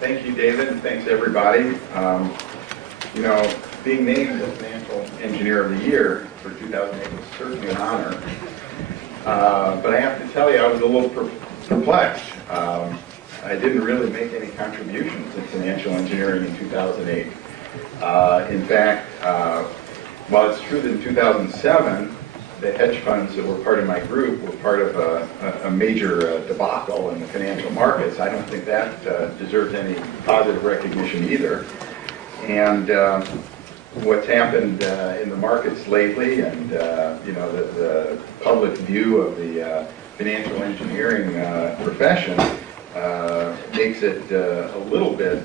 Thank you, David, and thanks everybody. Being named the Financial Engineer of the Year for 2008 was certainly an honor. But I have to tell you, I was a little perplexed. I didn't really make any contributions in financial engineering in 2008. In fact, while it's true that in 2007, the hedge funds that were part of my group were part of a major debacle in the financial markets, I don't think that deserves any positive recognition either. And what's happened in the markets lately, and the public view of the financial engineering profession makes it a little bit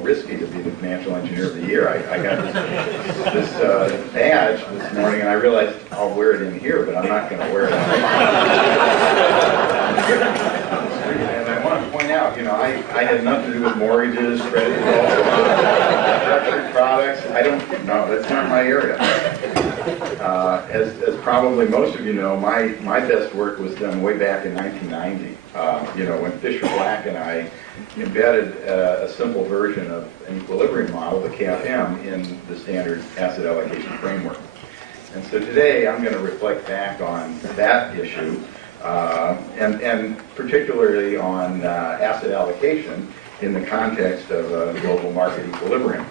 risky to be the Financial Engineer of the Year. I got this badge this morning, and I realized I'll wear it in here, but I'm not going to wear it on the street. And I want to point out, I had nothing to do with mortgages, credit, structured products. No, that's not my area. As probably most of you know, my best work was done way back in 1990. When Fisher Black and I embedded a simple version of an equilibrium model, the KFM, in the standard asset allocation framework. And so today I'm going to reflect back on that issue, and particularly on asset allocation in the context of a global market equilibrium.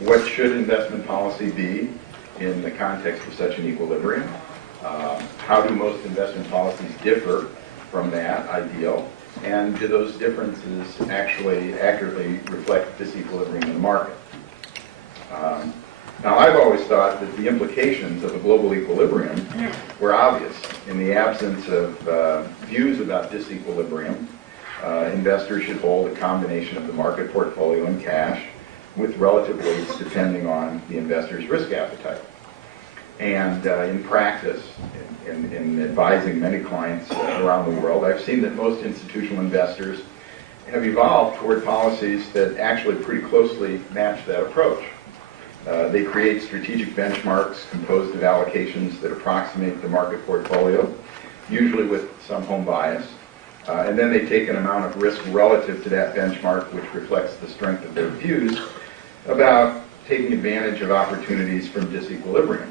What should investment policy be in the context of such an equilibrium? How do most investment policies differ from that ideal? And do those differences actually accurately reflect disequilibrium in the market? Now, I've always thought that the implications of a global equilibrium were obvious. In the absence of views about disequilibrium, investors should hold a combination of the market portfolio and cash, with relative weights depending on the investor's risk appetite. And in practice, in advising many clients around the world, I've seen that most institutional investors have evolved toward policies that actually pretty closely match that approach. They create strategic benchmarks composed of allocations that approximate the market portfolio, usually with some home bias. And then they take an amount of risk relative to that benchmark, which reflects the strength of their views about taking advantage of opportunities from disequilibrium.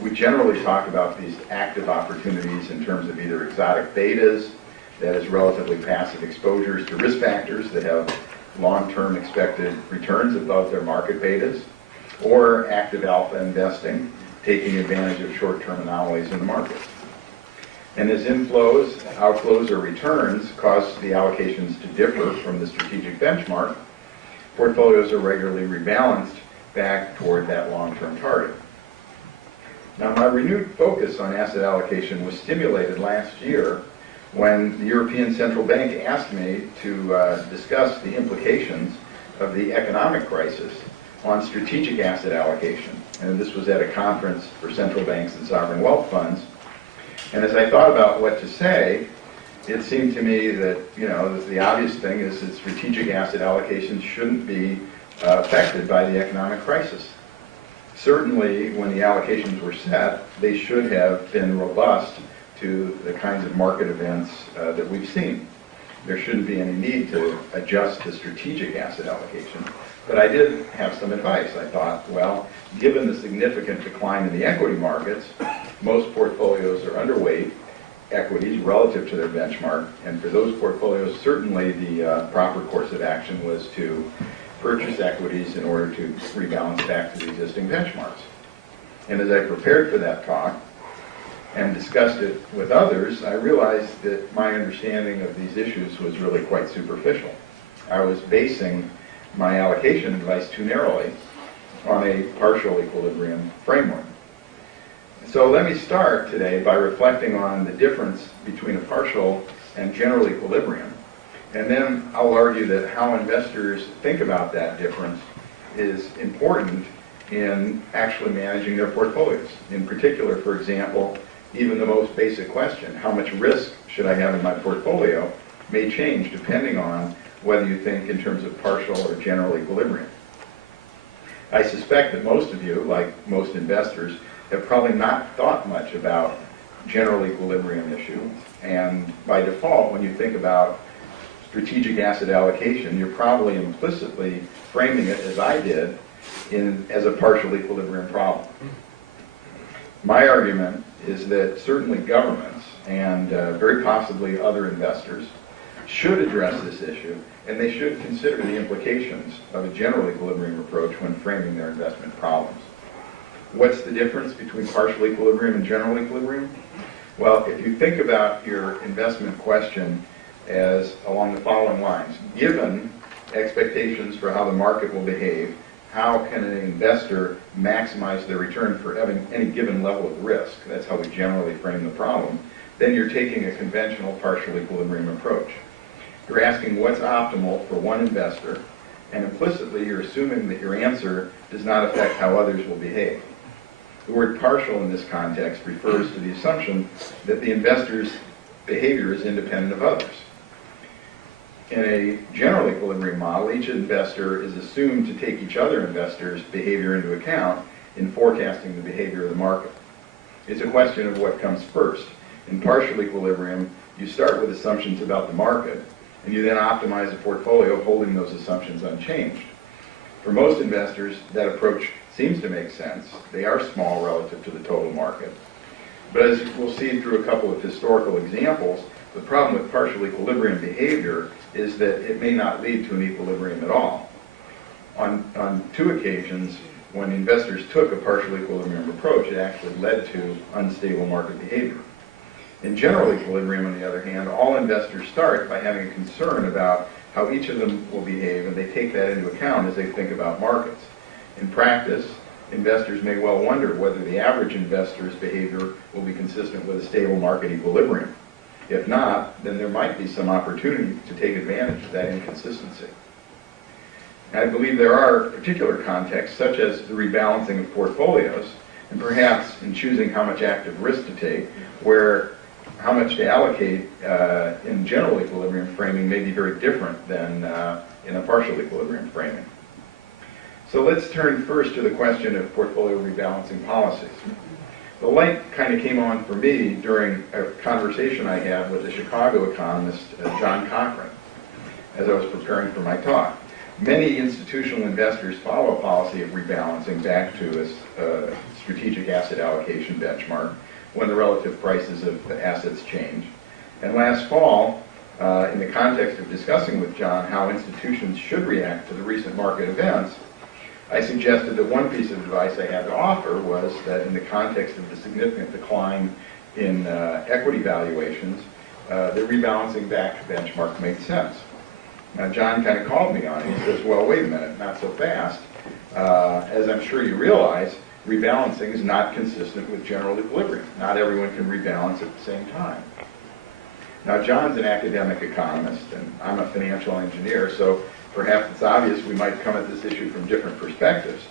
We generally talk about these active opportunities in terms of either exotic betas, that is relatively passive exposures to risk factors that have long-term expected returns above their market betas, or active alpha investing, taking advantage of short-term anomalies in the market. And as inflows, outflows, or returns cause the allocations to differ from the strategic benchmark, portfolios are regularly rebalanced back toward that long-term target. Now, my renewed focus on asset allocation was stimulated last year when the European Central Bank asked me to discuss the implications of the economic crisis on strategic asset allocation. And this was at a conference for central banks and sovereign wealth funds. And as I thought about what to say, it seemed to me that, the obvious thing is that strategic asset allocations shouldn't be affected by the economic crisis. Certainly, when the allocations were set, they should have been robust to the kinds of market events that we've seen. There shouldn't be any need to adjust the strategic asset allocation. But I did have some advice. I thought, well, given the significant decline in the equity markets, most portfolios are underweight equities relative to their benchmark, and for those portfolios, certainly the proper course of action was to purchase equities in order to rebalance back to the existing benchmarks. And as I prepared for that talk and discussed it with others, I realized that my understanding of these issues was really quite superficial. I was basing my allocation advice too narrowly on a partial equilibrium framework. So let me start today by reflecting on the difference between a partial and general equilibrium. And then I'll argue that how investors think about that difference is important in actually managing their portfolios. In particular, for example, even the most basic question, how much risk should I have in my portfolio, may change depending on whether you think in terms of partial or general equilibrium. I suspect that most of you, like most investors, have probably not thought much about general equilibrium issue. And by default, when you think about strategic asset allocation, you're probably implicitly framing it, as I did, as a partial equilibrium problem. My argument is that certainly governments and very possibly other investors should address this issue, and they should consider the implications of a general equilibrium approach when framing their investment problems. What's the difference between partial equilibrium and general equilibrium? Well, if you think about your investment question as along the following lines, given expectations for how the market will behave, how can an investor maximize their return for any given level of risk? That's how we generally frame the problem. Then you're taking a conventional partial equilibrium approach. You're asking what's optimal for one investor, and implicitly you're assuming that your answer does not affect how others will behave. The word partial in this context refers to the assumption that the investor's behavior is independent of others. In a general equilibrium model, each investor is assumed to take each other investor's behavior into account in forecasting the behavior of the market. It's a question of what comes first. In partial equilibrium, you start with assumptions about the market, and you then optimize a portfolio holding those assumptions unchanged. For most investors, that approach seems to make sense. They are small relative to the total market. But as we'll see through a couple of historical examples, the problem with partial equilibrium behavior is that it may not lead to an equilibrium at all. On two occasions, when investors took a partial equilibrium approach, it actually led to unstable market behavior. In general equilibrium, on the other hand, all investors start by having a concern about how each of them will behave, and they take that into account as they think about markets. In practice, investors may well wonder whether the average investor's behavior will be consistent with a stable market equilibrium. If not, then there might be some opportunity to take advantage of that inconsistency. I believe there are particular contexts, such as the rebalancing of portfolios, and perhaps in choosing how much active risk to take, where how much to allocate in general equilibrium framing may be very different than in a partial equilibrium framing. So let's turn first to the question of portfolio rebalancing policies. The light kind of came on for me during a conversation I had with the Chicago economist, John Cochran, as I was preparing for my talk. Many institutional investors follow a policy of rebalancing back to a strategic asset allocation benchmark when the relative prices of the assets change. And last fall, in the context of discussing with John how institutions should react to the recent market events, I suggested that one piece of advice I had to offer was that in the context of the significant decline in equity valuations, the rebalancing back to benchmark made sense. Now, John kind of called me on it. He says, well, wait a minute, not so fast. As I'm sure you realize, rebalancing is not consistent with general equilibrium. Not everyone can rebalance at the same time. Now, John's an academic economist, and I'm a financial engineer, so perhaps it's obvious we might come at this issue from different perspectives.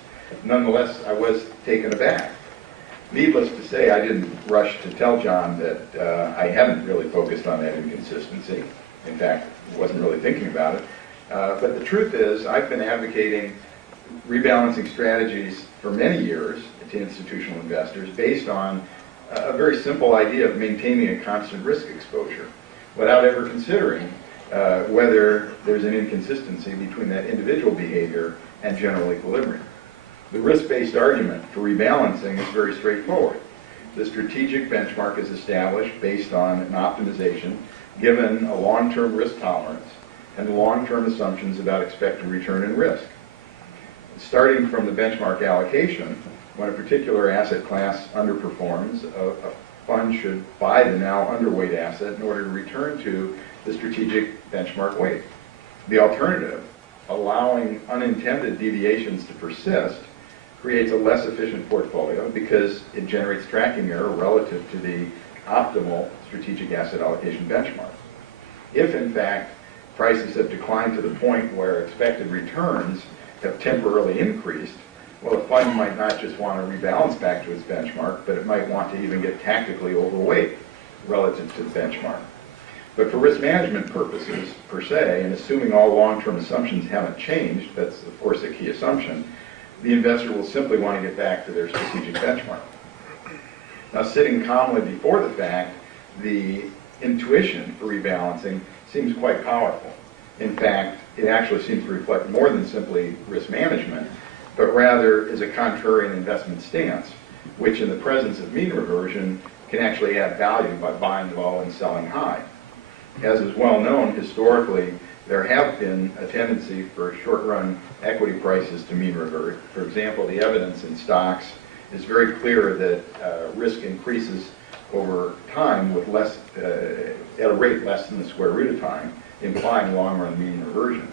Nonetheless, I was taken aback. Needless to say, I didn't rush to tell John that I hadn't really focused on that inconsistency. In fact, wasn't really thinking about it. But the truth is, I've been advocating rebalancing strategies for many years to institutional investors based on a very simple idea of maintaining a constant risk exposure without ever considering whether there's an inconsistency between that individual behavior and general equilibrium. The risk-based argument for rebalancing is very straightforward. The strategic benchmark is established based on an optimization given a long-term risk tolerance and long-term assumptions about expected return and risk. Starting from the benchmark allocation, when a particular asset class underperforms, a fund should buy the now underweight asset in order to return to the strategic benchmark weight. The alternative, allowing unintended deviations to persist, creates a less efficient portfolio because it generates tracking error relative to the optimal strategic asset allocation benchmark. If, in fact, prices have declined to the point where expected returns have temporarily increased, well, a fund might not just want to rebalance back to its benchmark, but it might want to even get tactically overweight relative to the benchmark. But for risk management purposes, per se, and assuming all long-term assumptions haven't changed, that's, of course, a key assumption, the investor will simply want to get back to their strategic benchmark. Now, sitting calmly before the fact, the intuition for rebalancing seems quite powerful. In fact, it actually seems to reflect more than simply risk management, but rather is a contrarian investment stance, which in the presence of mean reversion can actually add value by buying low and selling high. As is well known, historically, there have been a tendency for short-run equity prices to mean revert. For example, the evidence in stocks is very clear that risk increases over time with less, at a rate less than the square root of time, implying long-run mean reversion.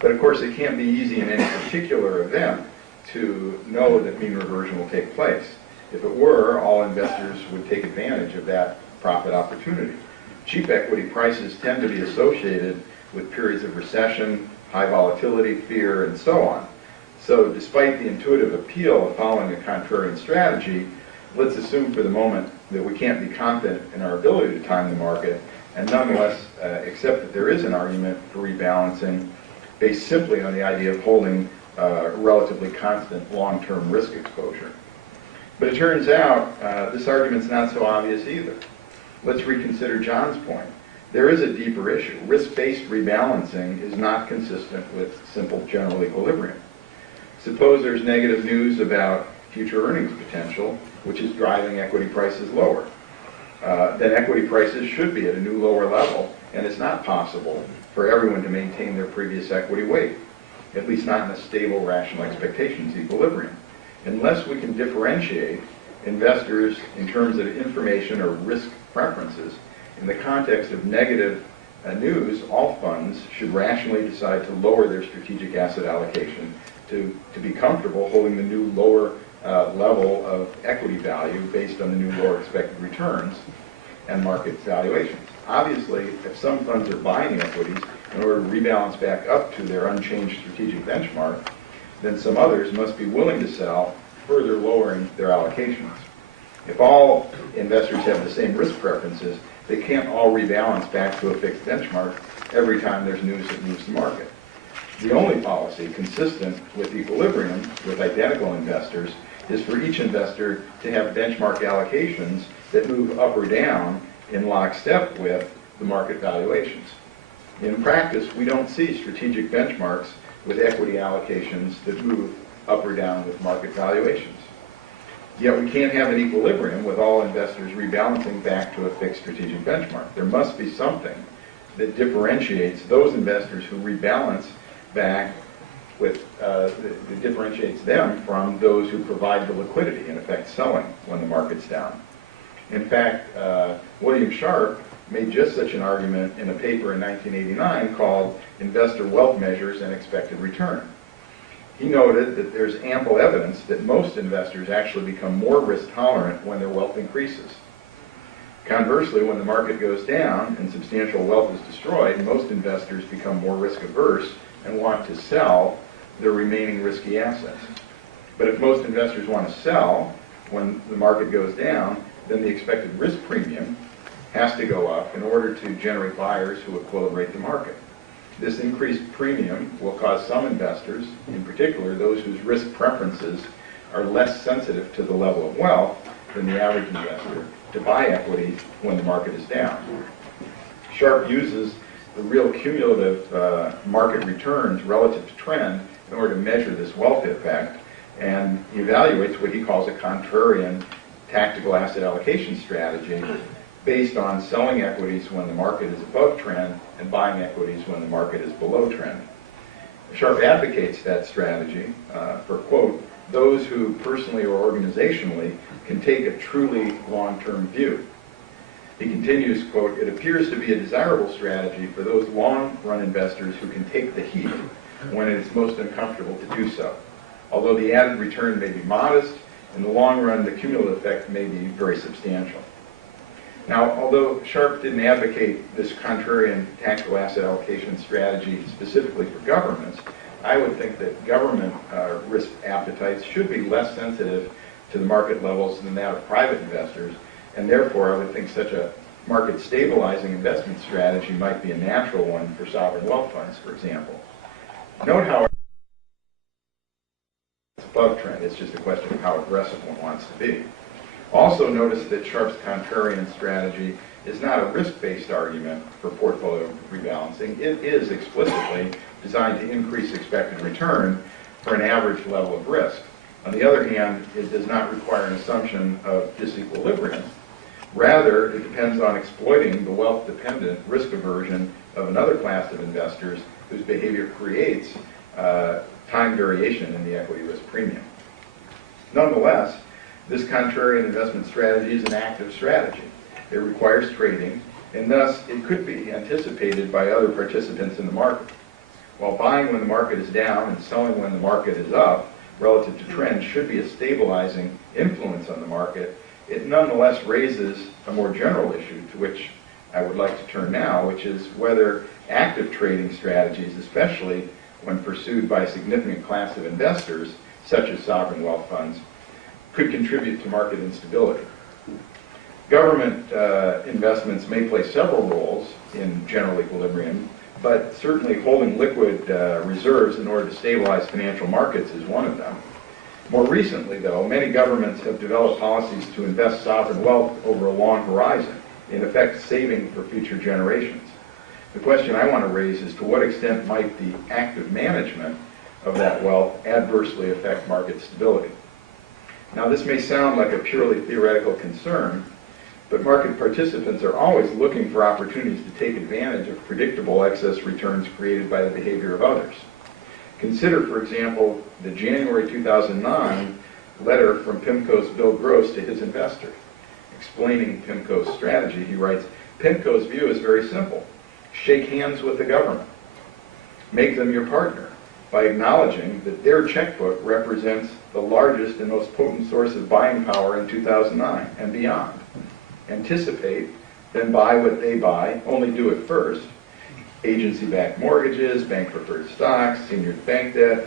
But of course, it can't be easy in any particular event to know that mean reversion will take place. If it were, all investors would take advantage of that profit opportunity. Cheap equity prices tend to be associated with periods of recession, high volatility, fear, and so on. So despite the intuitive appeal of following a contrarian strategy, let's assume for the moment that we can't be confident in our ability to time the market, and nonetheless accept that there is an argument for rebalancing based simply on the idea of holding relatively constant long-term risk exposure. But it turns out this argument's not so obvious either. Let's reconsider John's point. There is a deeper issue. Risk-based rebalancing is not consistent with simple general equilibrium. Suppose there's negative news about future earnings potential, which is driving equity prices lower. Then equity prices should be at a new lower level, and it's not possible for everyone to maintain their previous equity weight, at least not in a stable, rational expectations equilibrium. Unless we can differentiate investors in terms of information or risk preferences, in the context of negative news, all funds should rationally decide to lower their strategic asset allocation to be comfortable holding the new lower level of equity value based on the new lower expected returns and market valuations. Obviously, if some funds are buying equities in order to rebalance back up to their unchanged strategic benchmark, then some others must be willing to sell, further lowering their allocations. If all investors have the same risk preferences, they can't all rebalance back to a fixed benchmark every time there's news that moves the market. The only policy consistent with equilibrium with identical investors is for each investor to have benchmark allocations that move up or down in lockstep with the market valuations. In practice, we don't see strategic benchmarks with equity allocations that move up or down with market valuations. Yet we can't have an equilibrium with all investors rebalancing back to a fixed strategic benchmark. There must be something that differentiates those investors who rebalance back with, that differentiates them from those who provide the liquidity, in effect selling when the market's down. In fact, William Sharpe made just such an argument in a paper in 1989 called Investor Wealth Measures and Expected Return. He noted that there's ample evidence that most investors actually become more risk tolerant when their wealth increases. Conversely, when the market goes down and substantial wealth is destroyed, most investors become more risk averse and want to sell their remaining risky assets. But if most investors want to sell when the market goes down, then the expected risk premium has to go up in order to generate buyers who equilibrate the market. This increased premium will cause some investors, in particular those whose risk preferences are less sensitive to the level of wealth than the average investor, to buy equities when the market is down. Sharpe uses the real cumulative market returns relative to trend in order to measure this wealth effect, and he evaluates what he calls a contrarian tactical asset allocation strategy based on selling equities when the market is above trend and buying equities when the market is below trend. Sharpe advocates that strategy for, quote, those who personally or organizationally can take a truly long-term view. He continues, quote, it appears to be a desirable strategy for those long-run investors who can take the heat when it is most uncomfortable to do so. Although the added return may be modest, in the long run, the cumulative effect may be very substantial. Now, although Sharpe didn't advocate this contrarian tactical asset allocation strategy specifically for governments, I would think that government risk appetites should be less sensitive to the market levels than that of private investors, and therefore I would think such a market stabilizing investment strategy might be a natural one for sovereign wealth funds, for example. Note how it's above trend. It's just a question of how aggressive one wants to be. Also notice that Sharpe's contrarian strategy is not a risk-based argument for portfolio rebalancing. It is explicitly designed to increase expected return for an average level of risk. On the other hand, it does not require an assumption of disequilibrium. Rather, it depends on exploiting the wealth-dependent risk aversion of another class of investors whose behavior creates time variation in the equity risk premium. Nonetheless, this contrarian investment strategy is an active strategy. It requires trading, and thus it could be anticipated by other participants in the market. While buying when the market is down and selling when the market is up relative to trend should be a stabilizing influence on the market, it nonetheless raises a more general issue to which I would like to turn now, which is whether active trading strategies, especially when pursued by a significant class of investors, such as sovereign wealth funds, could contribute to market instability. Government investments may play several roles in general equilibrium, but certainly holding liquid reserves in order to stabilize financial markets is one of them. More recently, though, many governments have developed policies to invest sovereign wealth over a long horizon, in effect saving for future generations. The question I want to raise is to what extent might the active management of that wealth adversely affect market stability? Now, this may sound like a purely theoretical concern, but market participants are always looking for opportunities to take advantage of predictable excess returns created by the behavior of others. Consider, for example, the January 2009 letter from PIMCO's Bill Gross to his investor. Explaining PIMCO's strategy, he writes, "PIMCO's view is very simple. Shake hands with the government. Make them your partner by acknowledging that their checkbook represents the largest and most potent source of buying power in 2009 and beyond. Anticipate, then buy what they buy, only do it first. Agency-backed mortgages, bank-preferred stocks, senior bank debt,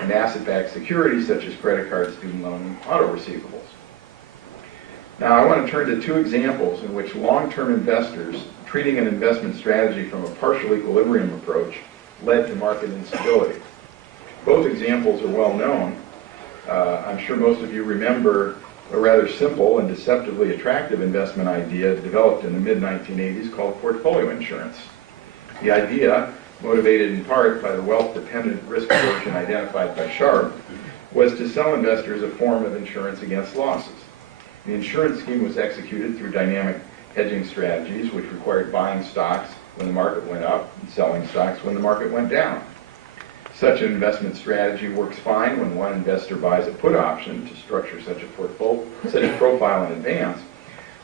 and asset-backed securities such as credit cards, student loan, and auto receivables." Now, I want to turn to two examples in which long-term investors treating an investment strategy from a partial equilibrium approach led to market instability. Both examples are well known. I'm sure most of you remember a rather simple and deceptively attractive investment idea developed in the mid-1980s called portfolio insurance. The idea, motivated in part by the wealth-dependent risk aversion identified by Sharpe, was to sell investors a form of insurance against losses. The insurance scheme was executed through dynamic hedging strategies, which required buying stocks when the market went up and selling stocks when the market went down. Such an investment strategy works fine when one investor buys a put option to structure such a profile in advance.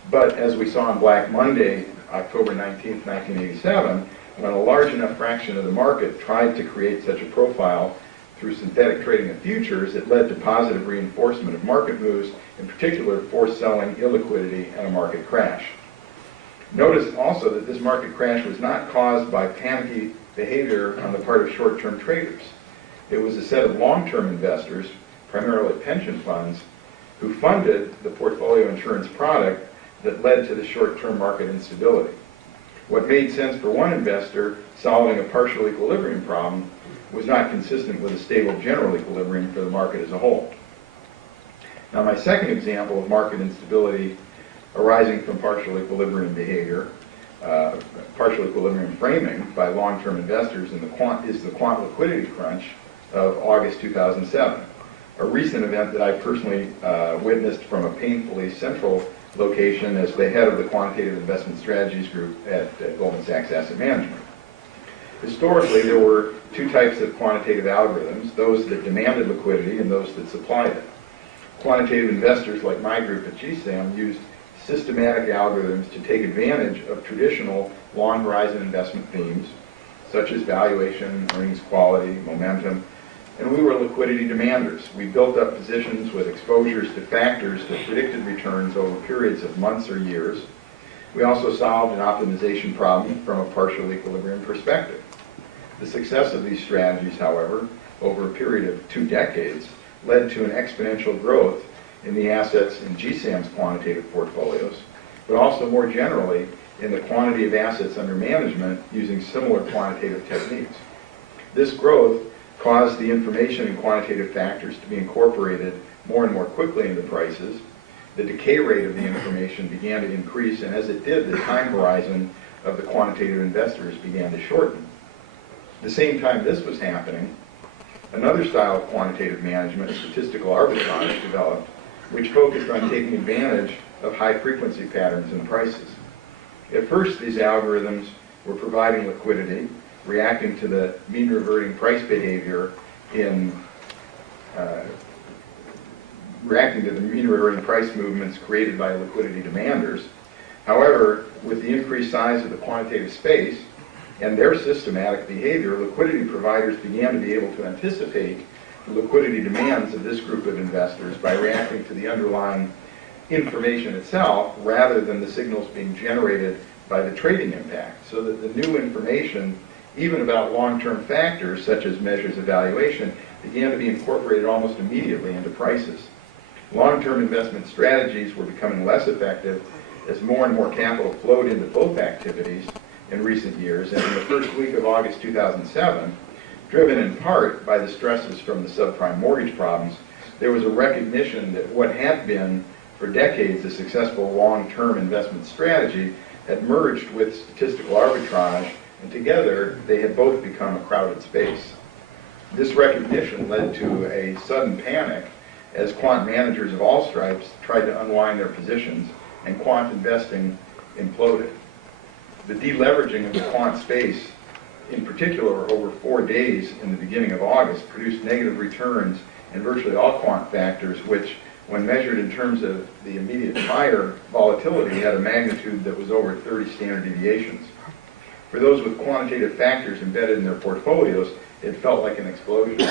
But as we saw on Black Monday, October 19, 1987, when a large enough fraction of the market tried to create such a profile through synthetic trading of futures, it led to positive reinforcement of market moves, in particular forced selling, illiquidity, and a market crash. Notice also that this market crash was not caused by panicky behavior on the part of short-term traders. It was a set of long-term investors, primarily pension funds, who funded the portfolio insurance product that led to the short-term market instability. What made sense for one investor solving a partial equilibrium problem was not consistent with a stable general equilibrium for the market as a whole. Now, my second example of market instability arising from partial equilibrium behavior, partial equilibrium framing by long-term investors is the quant liquidity crunch of August 2007, a recent event that I personally witnessed from a painfully central location as the head of the quantitative investment strategies group at Goldman Sachs Asset Management. Historically, there were two types of quantitative algorithms, those that demanded liquidity and those that supplied it. Quantitative investors like my group at GSAM used systematic algorithms to take advantage of traditional long horizon investment themes such as valuation, earnings quality, momentum, and we were liquidity demanders. We built up positions with exposures to factors that predicted returns over periods of months or years. We also solved an optimization problem from a partial equilibrium perspective. The success of these strategies, however, over a period of 2 decades, led to an exponential growth in the assets in GSAM's quantitative portfolios, but also more generally in the quantity of assets under management using similar quantitative techniques. This growth caused the information and quantitative factors to be incorporated more and more quickly into prices, the decay rate of the information began to increase, and as it did, the time horizon of the quantitative investors began to shorten. At the same time this was happening, another style of quantitative management, statistical arbitrage, developed, which focused on taking advantage of high-frequency patterns in prices. At first, these algorithms were providing liquidity, reacting to the mean-reverting price behavior reacting to the mean-reverting price movements created by liquidity demanders. However, with the increased size of the quantitative space and their systematic behavior, liquidity providers began to be able to anticipate the liquidity demands of this group of investors by reacting to the underlying information itself rather than the signals being generated by the trading impact, so that the new information, even about long-term factors such as measures of valuation, began to be incorporated almost immediately into prices. Long-term investment strategies were becoming less effective as more and more capital flowed into both activities in recent years, and in the first week of August 2007, driven in part by the stresses from the subprime mortgage problems, there was a recognition that what had been for decades a successful long-term investment strategy had merged with statistical arbitrage, and together they had both become a crowded space. This recognition led to a sudden panic as quant managers of all stripes tried to unwind their positions and quant investing imploded. The deleveraging of the quant space, in particular over 4 days in the beginning of August, produced negative returns in virtually all quant factors, which, when measured in terms of the immediate prior volatility, had a magnitude that was over 30 standard deviations. For those with quantitative factors embedded in their portfolios, it felt like an explosion.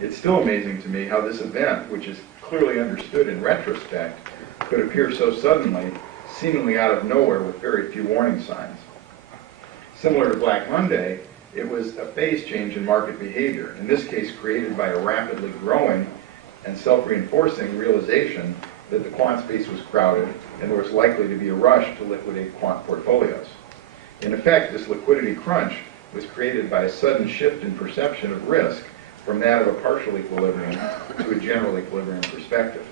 It's still amazing to me how this event, which is clearly understood in retrospect, could appear so suddenly, seemingly out of nowhere with very few warning signs. Similar to Black Monday, it was a phase change in market behavior, in this case created by a rapidly growing and self-reinforcing realization that the quant space was crowded and there was likely to be a rush to liquidate quant portfolios. In effect, this liquidity crunch was created by a sudden shift in perception of risk from that of a partial equilibrium to a general equilibrium perspective.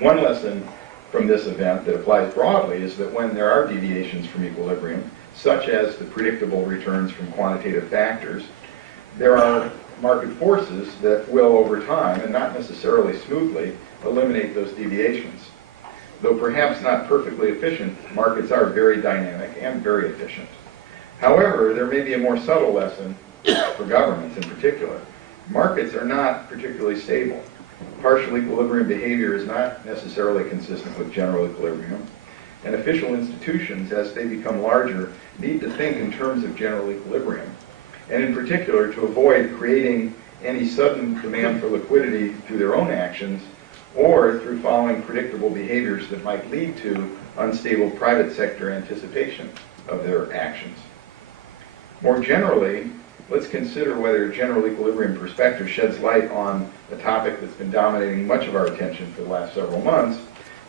One lesson from this event that applies broadly is that when there are deviations from equilibrium, such as the predictable returns from quantitative factors, there are market forces that will, over time, and not necessarily smoothly, eliminate those deviations. Though perhaps not perfectly efficient, markets are very dynamic and very efficient. However, there may be a more subtle lesson for governments in particular. Markets are not particularly stable. Partial equilibrium behavior is not necessarily consistent with general equilibrium, and official institutions, as they become larger, need to think in terms of general equilibrium, and in particular to avoid creating any sudden demand for liquidity through their own actions or through following predictable behaviors that might lead to unstable private sector anticipation of their actions. More generally, let's consider whether a general equilibrium perspective sheds light on a topic that's been dominating much of our attention for the last several months: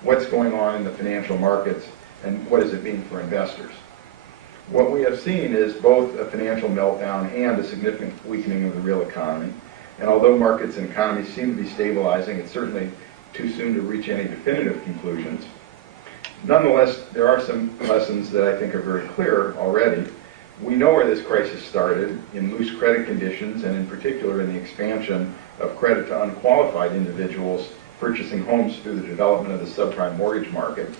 what's going on in the financial markets and what does it mean for investors. What we have seen is both a financial meltdown and a significant weakening of the real economy. And although markets and economies seem to be stabilizing, it's certainly too soon to reach any definitive conclusions. Nonetheless, there are some lessons that I think are very clear already. We know where this crisis started, in loose credit conditions, and in particular in the expansion of credit to unqualified individuals purchasing homes through the development of the subprime mortgage market.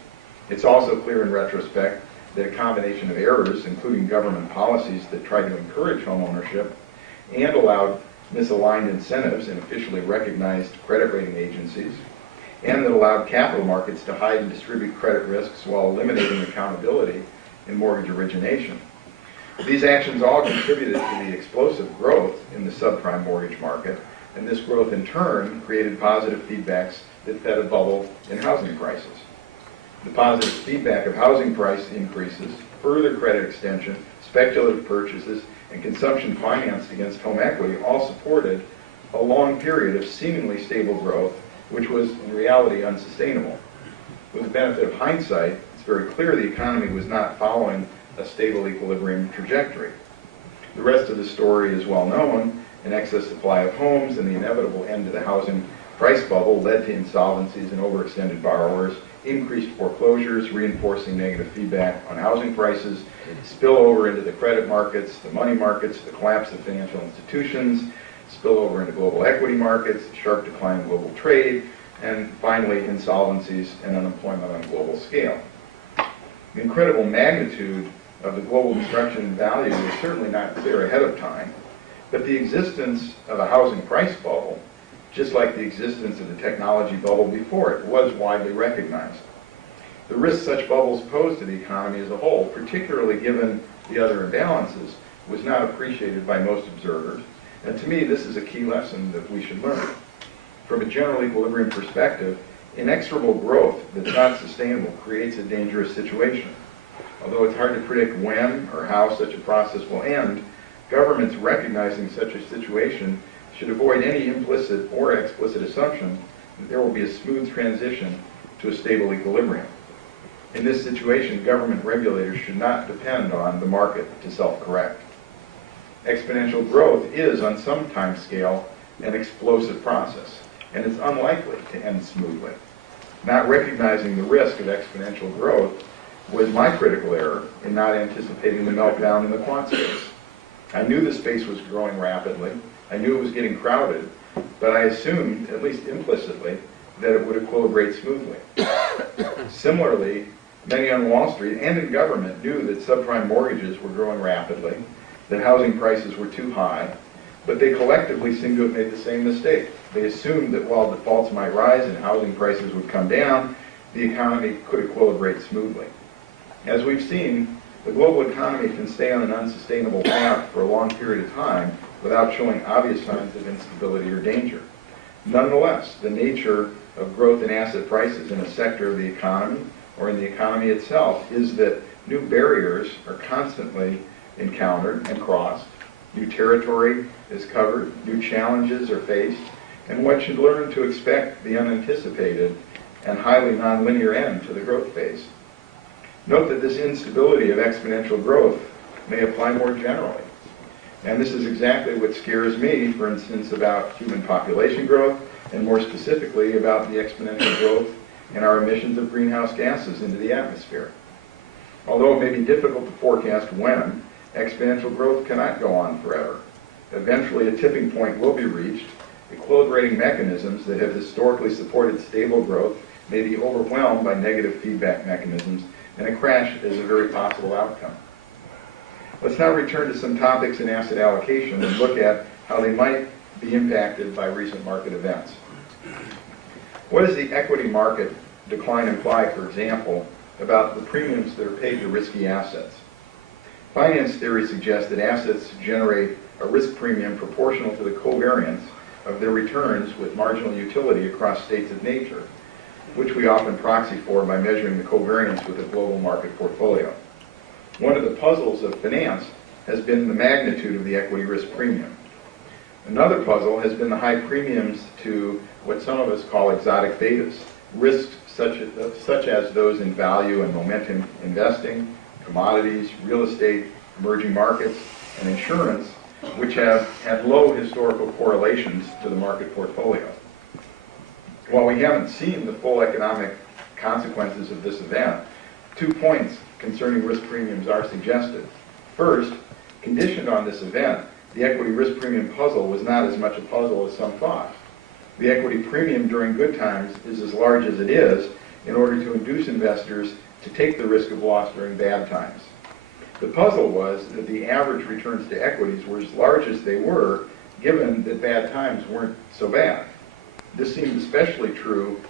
It's also clear in retrospect that a combination of errors, including government policies that tried to encourage home ownership and allowed misaligned incentives in officially recognized credit rating agencies, and that allowed capital markets to hide and distribute credit risks while eliminating accountability in mortgage origination. These actions all contributed to the explosive growth in the subprime mortgage market, and this growth in turn created positive feedbacks that fed a bubble in housing prices. The positive feedback of housing price increases, further credit extension, speculative purchases, and consumption financed against home equity all supported a long period of seemingly stable growth, which was in reality unsustainable. With the benefit of hindsight, it's very clear the economy was not following a stable equilibrium trajectory. The rest of the story is well known: an excess supply of homes and the inevitable end to the housing price bubble led to insolvencies and overextended borrowers, increased foreclosures, reinforcing negative feedback on housing prices, spill over into the credit markets, the money markets, the collapse of financial institutions, spill over into global equity markets, sharp decline in global trade, and finally insolvencies and unemployment on a global scale. The incredible magnitude of the global destruction in value is certainly not clear ahead of time, but the existence of a housing price bubble, just like the existence of the technology bubble before it, was widely recognized. The risks such bubbles pose to the economy as a whole, particularly given the other imbalances, was not appreciated by most observers, and to me this is a key lesson that we should learn. From a general equilibrium perspective, inexorable growth that's not sustainable creates a dangerous situation. Although it's hard to predict when or how such a process will end, governments recognizing such a situation should avoid any implicit or explicit assumption that there will be a smooth transition to a stable equilibrium. In this situation, government regulators should not depend on the market to self-correct. Exponential growth is, on some time scale, an explosive process, and it's unlikely to end smoothly. Not recognizing the risk of exponential growth was my critical error in not anticipating the meltdown in the quant space. I knew the space was growing rapidly. I knew it was getting crowded, but I assumed, at least implicitly, that it would equilibrate smoothly. Similarly, many on Wall Street and in government knew that subprime mortgages were growing rapidly, that housing prices were too high, but they collectively seemed to have made the same mistake. They assumed that while defaults might rise and housing prices would come down, the economy could equilibrate smoothly. As we've seen, the global economy can stay on an unsustainable path for a long period of time without showing obvious signs of instability or danger. Nonetheless, the nature of growth in asset prices in a sector of the economy or in the economy itself is that new barriers are constantly encountered and crossed, new territory is covered, new challenges are faced, and one should learn to expect the unanticipated and highly nonlinear end to the growth phase. Note that this instability of exponential growth may apply more generally. And this is exactly what scares me, for instance, about human population growth, and more specifically about the exponential growth in our emissions of greenhouse gases into the atmosphere. Although it may be difficult to forecast when, exponential growth cannot go on forever. Eventually a tipping point will be reached. Equilibrating mechanisms that have historically supported stable growth may be overwhelmed by negative feedback mechanisms, and a crash is a very possible outcome. Let's now return to some topics in asset allocation and look at how they might be impacted by recent market events. What does the equity market decline imply, for example, about the premiums that are paid to risky assets? Finance theory suggests that assets generate a risk premium proportional to the covariance of their returns with marginal utility across states of nature, which we often proxy for by measuring the covariance with a global market portfolio. One of the puzzles of finance has been the magnitude of the equity risk premium. Another puzzle has been the high premiums to what some of us call exotic betas, risks such as those in value and momentum investing, commodities, real estate, emerging markets, and insurance, which have had low historical correlations to the market portfolio. While we haven't seen the full economic consequences of this event, 2 points concerning risk premiums are suggested. First, conditioned on this event, the equity risk premium puzzle was not as much a puzzle as some thought. The equity premium during good times is as large as it is in order to induce investors to take the risk of loss during bad times. The puzzle was that the average returns to equities were as large as they were, given that bad times weren't so bad. This seemed especially true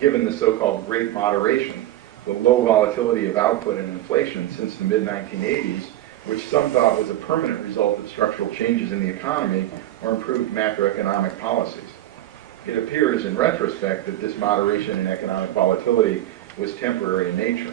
given the so-called Great Moderation, the low volatility of output and inflation since the mid-1980s, which some thought was a permanent result of structural changes in the economy or improved macroeconomic policies. It appears in retrospect that this moderation in economic volatility was temporary in nature.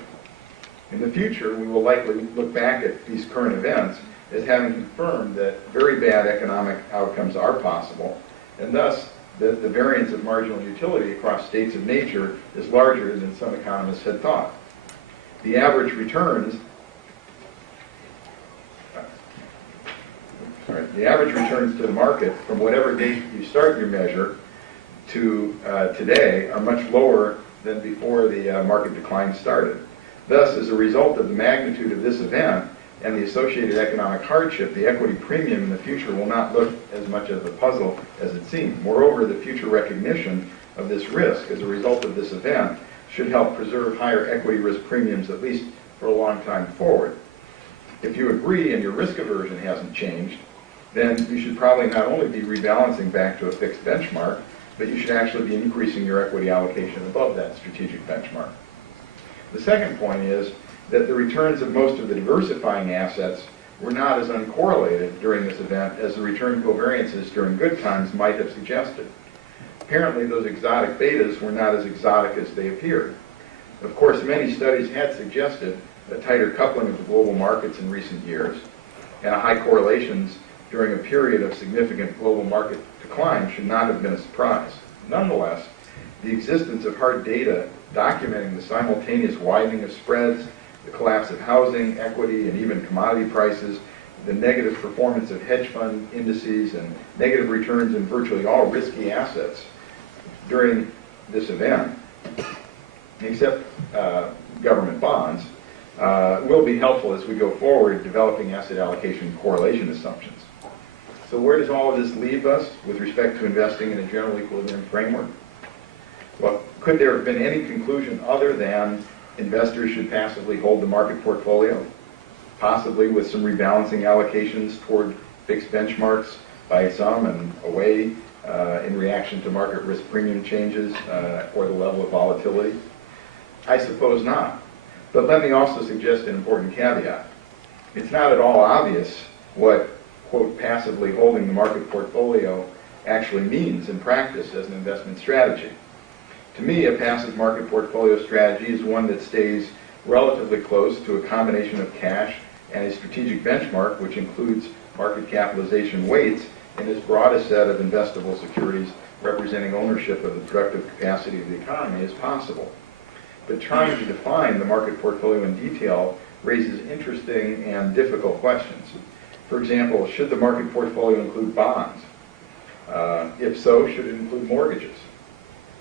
In the future, we will likely look back at these current events as having confirmed that very bad economic outcomes are possible, and thus that the variance of marginal utility across states of nature is larger than some economists had thought. The average returns to the market from whatever date you start your measure to today are much lower than before the market decline started. Thus, as a result of the magnitude of this event and the associated economic hardship, the equity premium in the future will not look as much of a puzzle as it seemed. Moreover, the future recognition of this risk as a result of this event should help preserve higher equity risk premiums at least for a long time forward. If you agree and your risk aversion hasn't changed, then you should probably not only be rebalancing back to a fixed benchmark, but you should actually be increasing your equity allocation above that strategic benchmark. The second point is that the returns of most of the diversifying assets were not as uncorrelated during this event as the return covariances during good times might have suggested. Apparently, those exotic betas were not as exotic as they appeared. Of course, many studies had suggested a tighter coupling of the global markets in recent years, and high correlations during a period of significant global market decline should not have been a surprise. Nonetheless, the existence of hard data documenting the simultaneous widening of spreads, the collapse of housing, equity, and even commodity prices, the negative performance of hedge fund indices, and negative returns in virtually all risky assets during this event, except government bonds, will be helpful as we go forward developing asset allocation correlation assumptions. So where does all of this leave us with respect to investing in a general equilibrium framework? Well, could there have been any conclusion other than investors should passively hold the market portfolio, possibly with some rebalancing allocations toward fixed benchmarks by some and away in reaction to market risk premium changes or the level of volatility? I suppose not. But let me also suggest an important caveat. It's not at all obvious what, quote, passively holding the market portfolio actually means in practice as an investment strategy. To me, a passive market portfolio strategy is one that stays relatively close to a combination of cash and a strategic benchmark, which includes market capitalization weights in as broad a set of investable securities representing ownership of the productive capacity of the economy as possible. But trying to define the market portfolio in detail raises interesting and difficult questions. For example, should the market portfolio include bonds? If so, should it include mortgages?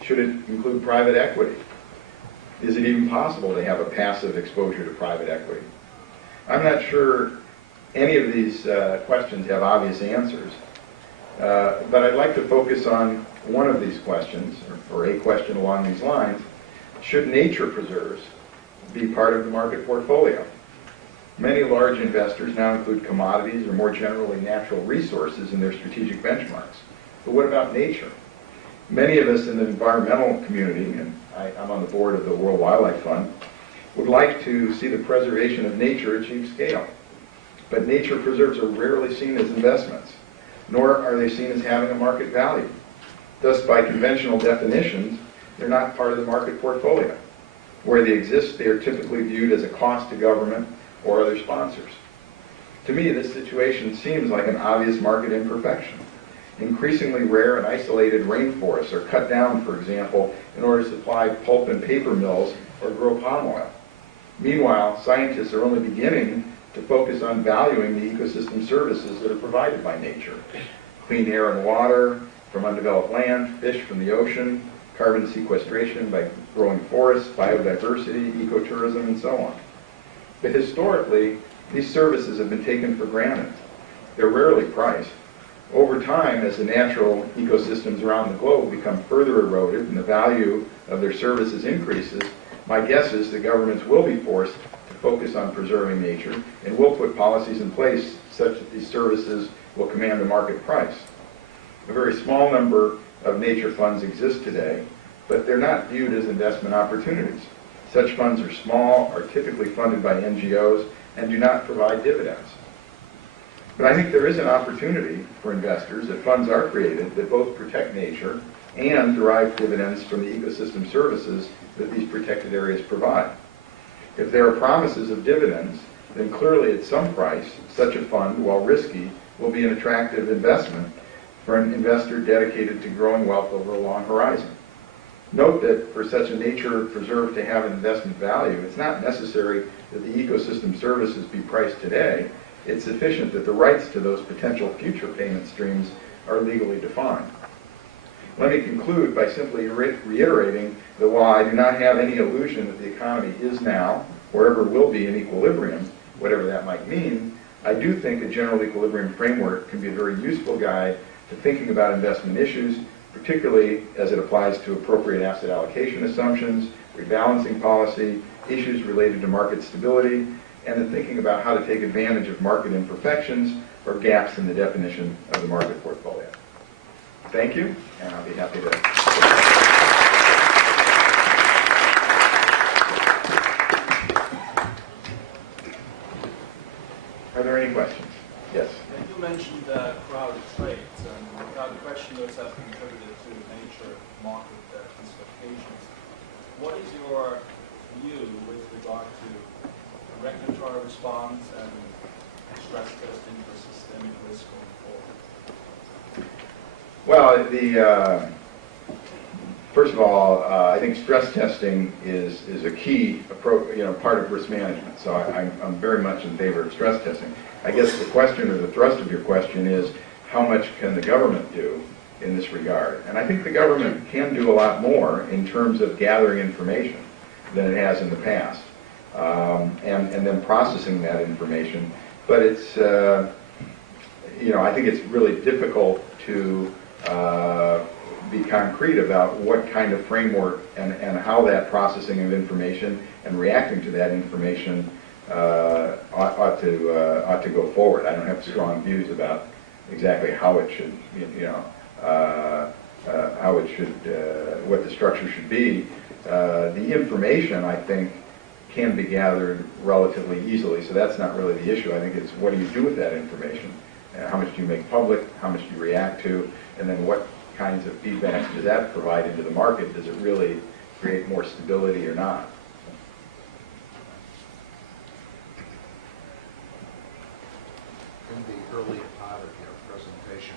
Should it include private equity? Is it even possible to have a passive exposure to private equity? I'm not sure any of these questions have obvious answers, but I'd like to focus on one of these questions, or a question along these lines. Should nature preserves be part of the market portfolio? Many large investors now include commodities or more generally natural resources in their strategic benchmarks. But what about nature? Many of us in the environmental community, and I'm on the board of the World Wildlife Fund, would like to see the preservation of nature achieve scale. But nature preserves are rarely seen as investments, nor are they seen as having a market value. Thus, by conventional definitions, they're not part of the market portfolio. Where they exist, they are typically viewed as a cost to government or other sponsors. To me, this situation seems like an obvious market imperfection. Increasingly rare and isolated rainforests are cut down, for example, in order to supply pulp and paper mills or grow palm oil. Meanwhile, scientists are only beginning to focus on valuing the ecosystem services that are provided by nature. Clean air and water from undeveloped land, fish from the ocean, carbon sequestration by growing forests, biodiversity, ecotourism, and so on. But historically, these services have been taken for granted. They're rarely priced. Over time, as the natural ecosystems around the globe become further eroded and the value of their services increases, my guess is that governments will be forced to focus on preserving nature and will put policies in place such that these services will command a market price. A very small number of nature funds exist today, but they're not viewed as investment opportunities. Such funds are small, are typically funded by NGOs, and do not provide dividends. But I think there is an opportunity for investors if funds are created that both protect nature and derive dividends from the ecosystem services that these protected areas provide. If there are promises of dividends, then clearly at some price, such a fund, while risky, will be an attractive investment for an investor dedicated to growing wealth over a long horizon. Note that for such a nature preserve to have an investment value, it's not necessary that the ecosystem services be priced today. It's sufficient that the rights to those potential future payment streams are legally defined. Let me conclude by simply reiterating that while I do not have any illusion that the economy is now, or ever will be, in equilibrium, whatever that might mean, I do think a general equilibrium framework can be a very useful guide to thinking about investment issues, particularly as it applies to appropriate asset allocation assumptions, rebalancing policy, issues related to market stability, and in thinking about how to take advantage of market imperfections or gaps in the definition of the market portfolio. Thank you, and I'll be happy to. Are there any questions? Yes. You mentioned crowded trades, and without question those have contributed to the nature of market dislocations. What is your view with regard to regulatory response and stress testing for systemic risk going forward? Well, first of all, I think stress testing is a key part of risk management. So I'm very much in favor of stress testing. I guess the question, or the thrust of your question, is how much can the government do in this regard? And I think the government can do a lot more in terms of gathering information than it has in the past, and then processing that information. But it's, I think it's really difficult to be concrete about what kind of framework and how that processing of information and reacting to that information ought to go forward. I don't have strong views about exactly how it should, what the structure should be. The information, I think, can be gathered relatively easily, so that's not really the issue. I think it's what do you do with that information? How much do you make public? How much do you react to? And then what kinds of feedback does that provide into the market? Does it really create more stability or not? In the earlier part of your presentation,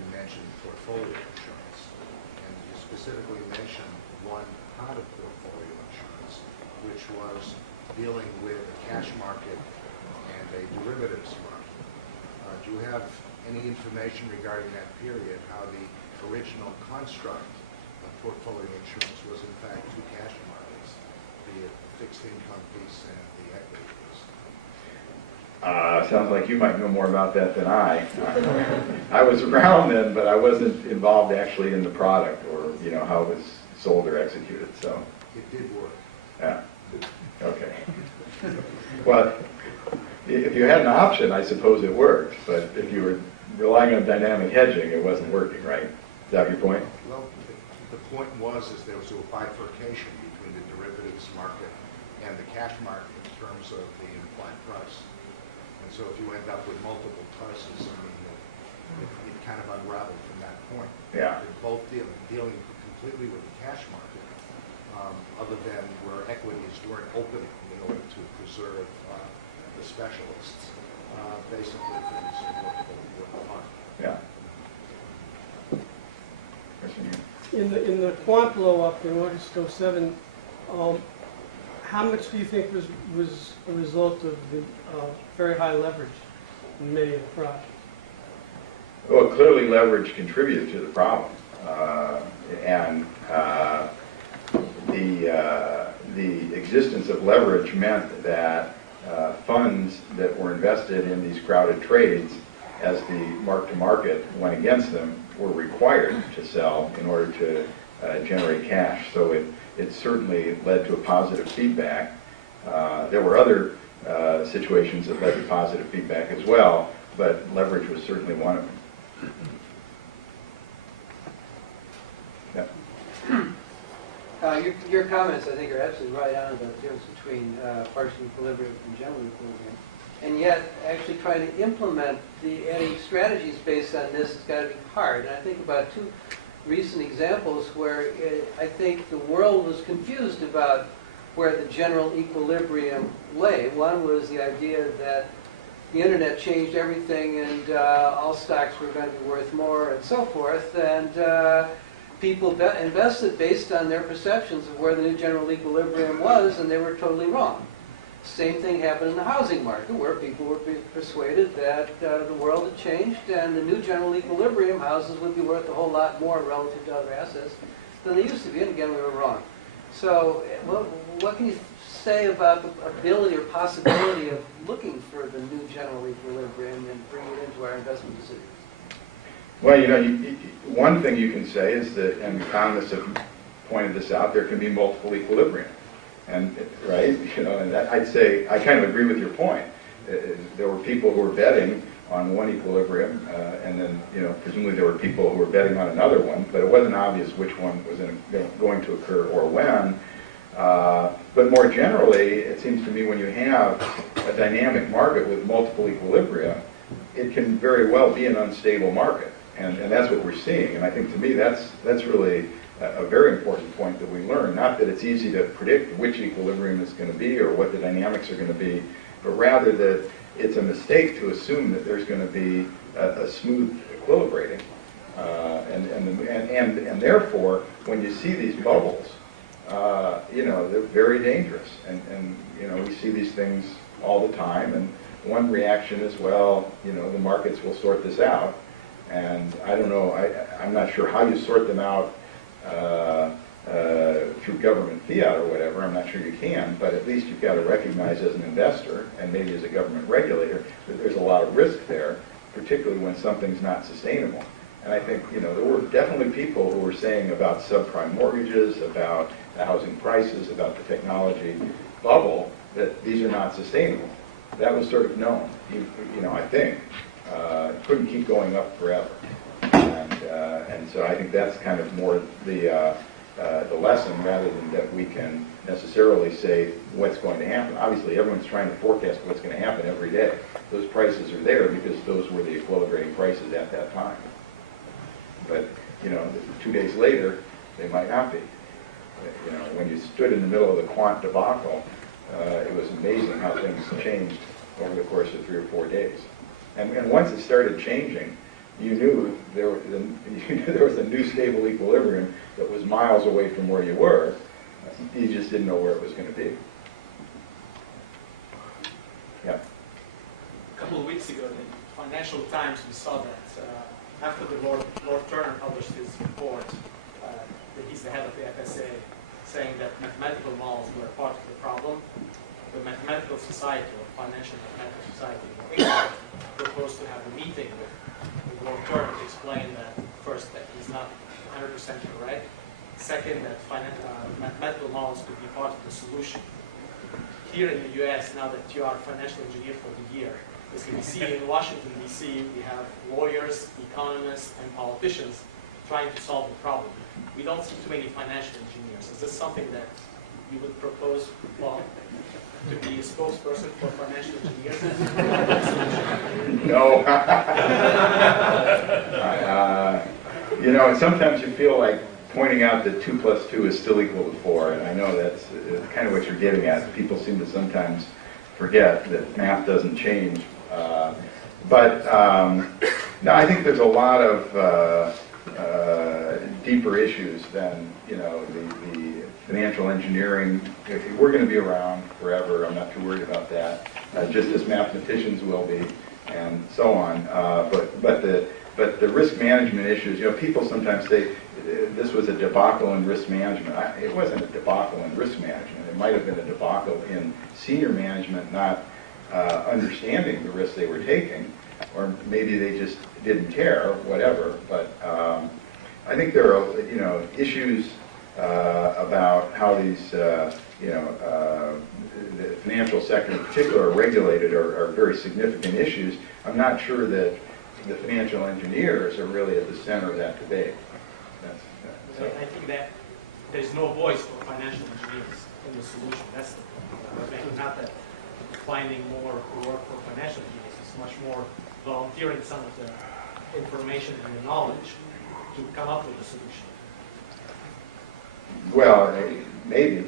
you mentioned portfolio insurance, and you specifically mentioned one part of portfolio insurance, which was dealing with a cash market and a derivatives market. Do you have any information regarding that period, how the original construct of portfolio insurance was in fact two cash markets, the fixed income piece and the equity piece? Sounds like you might know more about that than I. I was around then, but I wasn't involved actually in the product or how it was sold or executed. So it did work. Yeah. Okay. Well, if you had an option, I suppose it worked. But if you were relying on dynamic hedging, it wasn't working, right? Is that your point? Well, the point was there was a bifurcation between the derivatives market and the cash market in terms of the implied price. And so if you end up with multiple prices, it kind of unraveled from that point. Yeah. They're both dealing completely with the cash market, other than where equities weren't opening in order to preserve the specialists. Basically, things were fine. Yeah. In the quant blow up in August 07, how much do you think was a result of the very high leverage in many of the projects? Well, clearly leverage contributed to the problem, and the existence of leverage meant that funds that were invested in these crowded trades, as the mark-to-market went against them, were required to sell in order to generate cash. So it certainly led to a positive feedback. There were other situations that led to positive feedback as well, but leverage was certainly one of them. Yeah. Your comments, I think, are absolutely right on about the difference between partial equilibrium and general equilibrium. And yet, actually trying to implement any strategies based on this has got to be hard. And I think about two recent examples where I think the world was confused about where the general equilibrium lay. One was the idea that the internet changed everything and all stocks were going to be worth more and so forth. And people invested based on their perceptions of where the new general equilibrium was, and they were totally wrong. Same thing happened in the housing market, where people were persuaded that the world had changed, and the new general equilibrium, houses would be worth a whole lot more relative to other assets than they used to be, and again, we were wrong. So what can you say about the ability or possibility of looking for the new general equilibrium and bringing it into our investment decisions? Well, one thing you can say is that, and economists have pointed this out, there can be multiple equilibrium. And, right, and that, I'd say, I kind of agree with your point. There were people who were betting on one equilibrium, and then, presumably there were people who were betting on another one, but it wasn't obvious which one was going to occur or when. But more generally, it seems to me when you have a dynamic market with multiple equilibria, it can very well be an unstable market. And that's what we're seeing. And I think to me that's really a very important point that we learn. Not that it's easy to predict which equilibrium is going to be or what the dynamics are going to be, but rather that it's a mistake to assume that there's going to be a smooth equilibrating. And therefore, when you see these bubbles, they're very dangerous. And we see these things all the time. And one reaction is, well, the markets will sort this out. And I don't know, I'm not sure how you sort them out through government fiat or whatever. I'm not sure you can, but at least you've got to recognize as an investor and maybe as a government regulator that there's a lot of risk there, particularly when something's not sustainable. And I think, there were definitely people who were saying about subprime mortgages, about the housing prices, about the technology bubble, that these are not sustainable. That was sort of known, I think. It couldn't keep going up forever. And so I think that's kind of more the lesson, rather than that we can necessarily say what's going to happen. Obviously, everyone's trying to forecast what's going to happen every day. Those prices are there because those were the equilibrating prices at that time. But, 2 days later, they might not be. When you stood in the middle of the quant debacle, it was amazing how things changed over the course of 3 or 4 days. And once it started changing, you knew there was a new stable equilibrium that was miles away from where you were. You just didn't know where it was going to be. Yeah. A couple of weeks ago, in the Financial Times, we saw that after the Lord Turner published his report, that he's the head of the FSA, saying that mathematical models were part of the problem. The Mathematical Society, or Financial Mathematical Society in England, proposed to have a meeting with Lord Turner to explain that, first, that he's not 100% correct. Second, that mathematical models could be part of the solution. Here in the US, now that you are a financial engineer for the year, as we see in Washington, D.C., we have lawyers, economists, and politicians trying to solve the problem. We don't see too many financial engineers. Is this something that you would propose, well, to be a spokesperson for financial engineers? No. And sometimes you feel like pointing out that 2 + 2 is still equal to 4, and I know that's kind of what you're getting at. People seem to sometimes forget that math doesn't change. No, I think there's a lot of deeper issues than, the financial engineering. We're going to be around forever. I'm not too worried about that, just as mathematicians will be, and so on. But the risk management issues, people sometimes say this was a debacle in risk management. It wasn't a debacle in risk management. It might have been a debacle in senior management not understanding the risks they were taking, or maybe they just didn't care, whatever. But I think there are, issues about how these, the financial sector in particular are regulated are very significant issues. I'm not sure that the financial engineers are really at the center of that debate. I think that there's no voice for financial engineers in the solution. That's the thing. Not that finding more work for financial engineers. It's much more volunteering some of the information and the knowledge to come up with a solution. Well, maybe,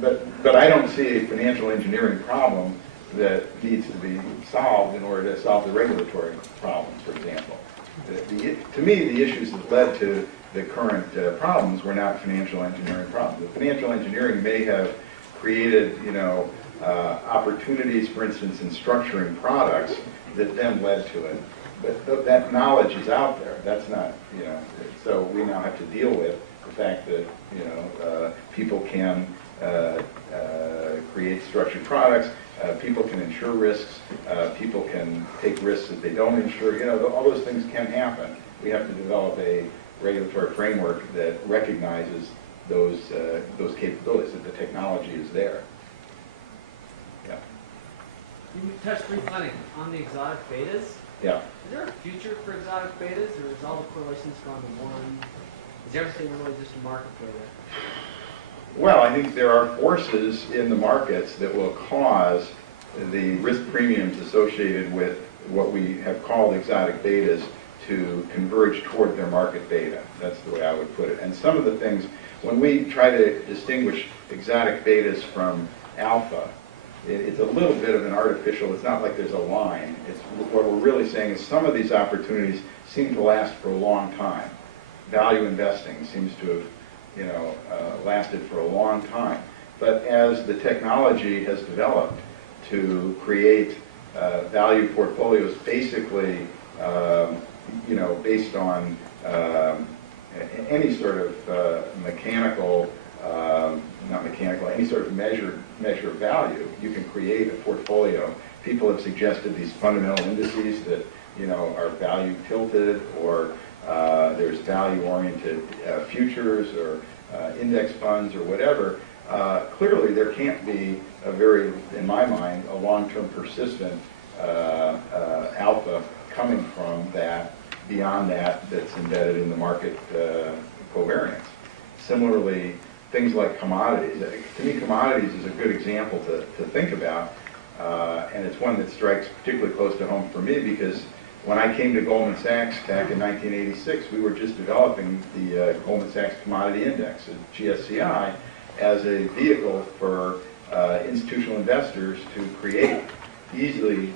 but I don't see a financial engineering problem that needs to be solved in order to solve the regulatory problems, for example. To me, the issues that led to the current problems were not financial engineering problems. The financial engineering may have created, opportunities, for instance, in structuring products that then led to it. But that knowledge is out there. That's not, so we now have to deal with the fact that, people can create structured products, people can insure risks, people can take risks that they don't insure. All those things can happen. We have to develop a regulatory framework that recognizes those capabilities, that the technology is there. Yeah. You touched briefly on the exotic betas. Yeah. Is there a future for exotic betas, or is all the correlations gone to one? Is everything really just a market beta? Well, I think there are forces in the markets that will cause the risk premiums associated with what we have called exotic betas to converge toward their market beta. That's the way I would put it. And some of the things, when we try to distinguish exotic betas from alpha, it's a little bit of an artificial, it's not like there's a line. It's what we're really saying is some of these opportunities seem to last for a long time. Value investing seems to have, lasted for a long time. But as the technology has developed to create value portfolios, basically, based on any sort of mechanical, not mechanical, any sort of measure of value, you can create a portfolio. People have suggested these fundamental indices that, are value tilted, or there's value-oriented futures or index funds or whatever. Clearly, there can't be in my mind, a long-term persistent alpha coming from that, beyond that's embedded in the market covariance. Similarly, things like commodities. To me, commodities is a good example to think about, and it's one that strikes particularly close to home for me because when I came to Goldman Sachs back in 1986, we were just developing the Goldman Sachs Commodity Index, GSCI, as a vehicle for institutional investors to create easily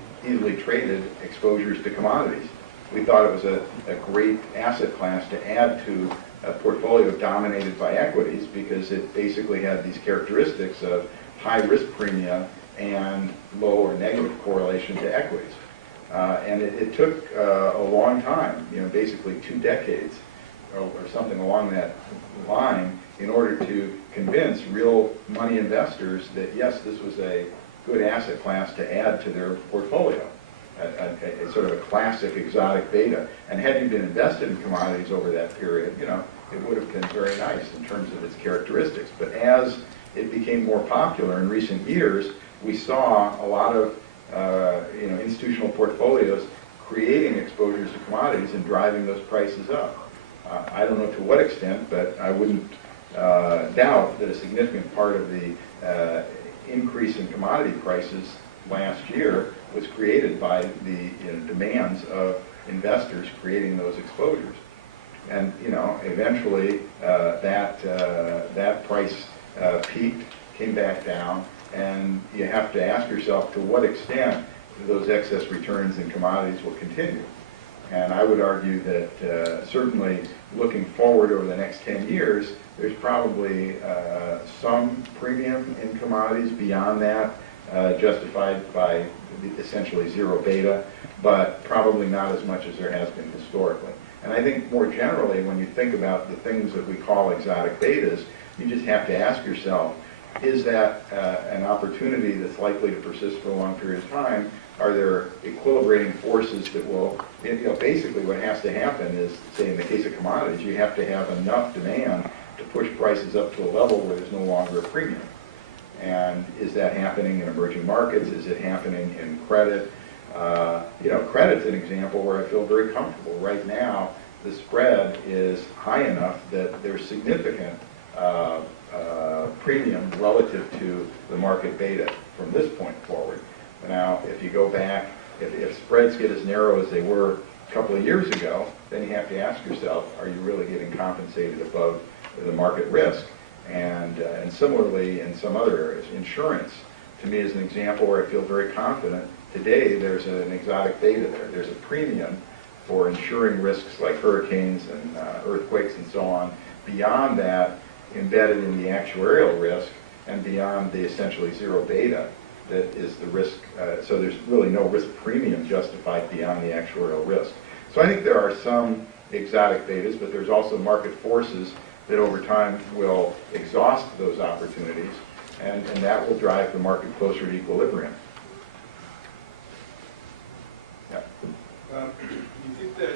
traded exposures to commodities. We thought it was a great asset class to add to a portfolio dominated by equities because it basically had these characteristics of high risk premia and low or negative correlation to equities. And it took a long time, basically 2 decades or something along that line in order to convince real money investors that yes, this was a good asset class to add to their portfolio. A sort of a classic exotic beta. And had you been invested in commodities over that period, it would have been very nice in terms of its characteristics. But as it became more popular in recent years, we saw a lot of institutional portfolios creating exposures to commodities and driving those prices up. I don't know to what extent, but I wouldn't doubt that a significant part of the increase in commodity prices last year was created by the demands of investors creating those exposures. And eventually that price peaked, came back down, and you have to ask yourself to what extent those excess returns in commodities will continue. And I would argue that certainly looking forward over the next 10 years, there's probably some premium in commodities beyond that, justified by essentially zero beta, but probably not as much as there has been historically. And I think more generally, when you think about the things that we call exotic betas, you just have to ask yourself, is that an opportunity that's likely to persist for a long period of time? Are there equilibrating forces that will, basically what has to happen is, say in the case of commodities, you have to have enough demand to push prices up to a level where there's no longer a premium. And is that happening in emerging markets? Is it happening in credit? Credit's an example where I feel very comfortable. Right now, the spread is high enough that there's significant premium relative to the market beta from this point forward. Now, if you go back, if spreads get as narrow as they were a couple of years ago, then you have to ask yourself, are you really getting compensated above the market risk? And similarly, in some other areas, insurance, to me, is an example where I feel very confident. Today, there's an exotic beta there. There's a premium for insuring risks like hurricanes and earthquakes and so on. Beyond that, embedded in the actuarial risk and beyond the essentially zero beta. that is the risk. So there's really no risk premium justified beyond the actuarial risk. So I think there are some exotic betas, but there's also market forces that over time will exhaust those opportunities, and that will drive the market closer to equilibrium. Yeah. Do you think that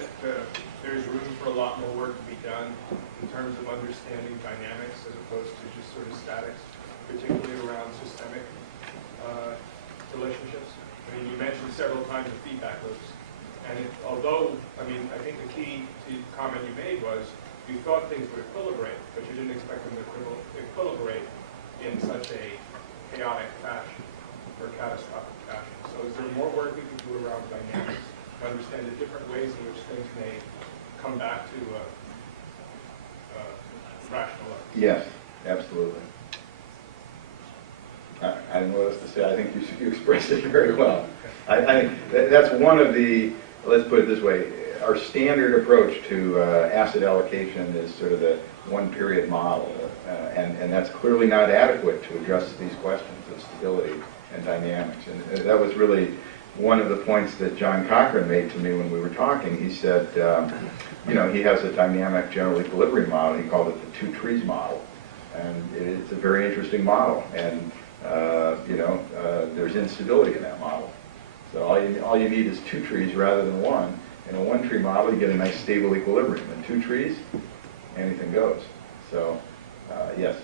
there's room for a lot more work to be done in terms of understanding dynamics as opposed to just sort of statics, particularly around systemic relationships? I mean, you mentioned several times the feedback loops. And although, I mean, I think the key to the comment you made was you thought things would equilibrate, but you didn't expect them to equilibrate in such a chaotic fashion or catastrophic fashion. So is there more work we can do around dynamics to understand the different ways in which things may come back to rational level? Yes, absolutely. I don't know what else to say. I think you expressed it very well. I think that's one of the, let's put it this way, our standard approach to asset allocation is sort of the one period model, and that's clearly not adequate to address these questions of stability and dynamics. And that was really one of the points that John Cochran made to me when we were talking. He said, you know, he has a dynamic general equilibrium model. He called it the two trees model, and it's a very interesting model. And you know, there's instability in that model. So all you need is two trees rather than one. In a one tree model, you get a nice stable equilibrium. In two trees, anything goes. So, yes.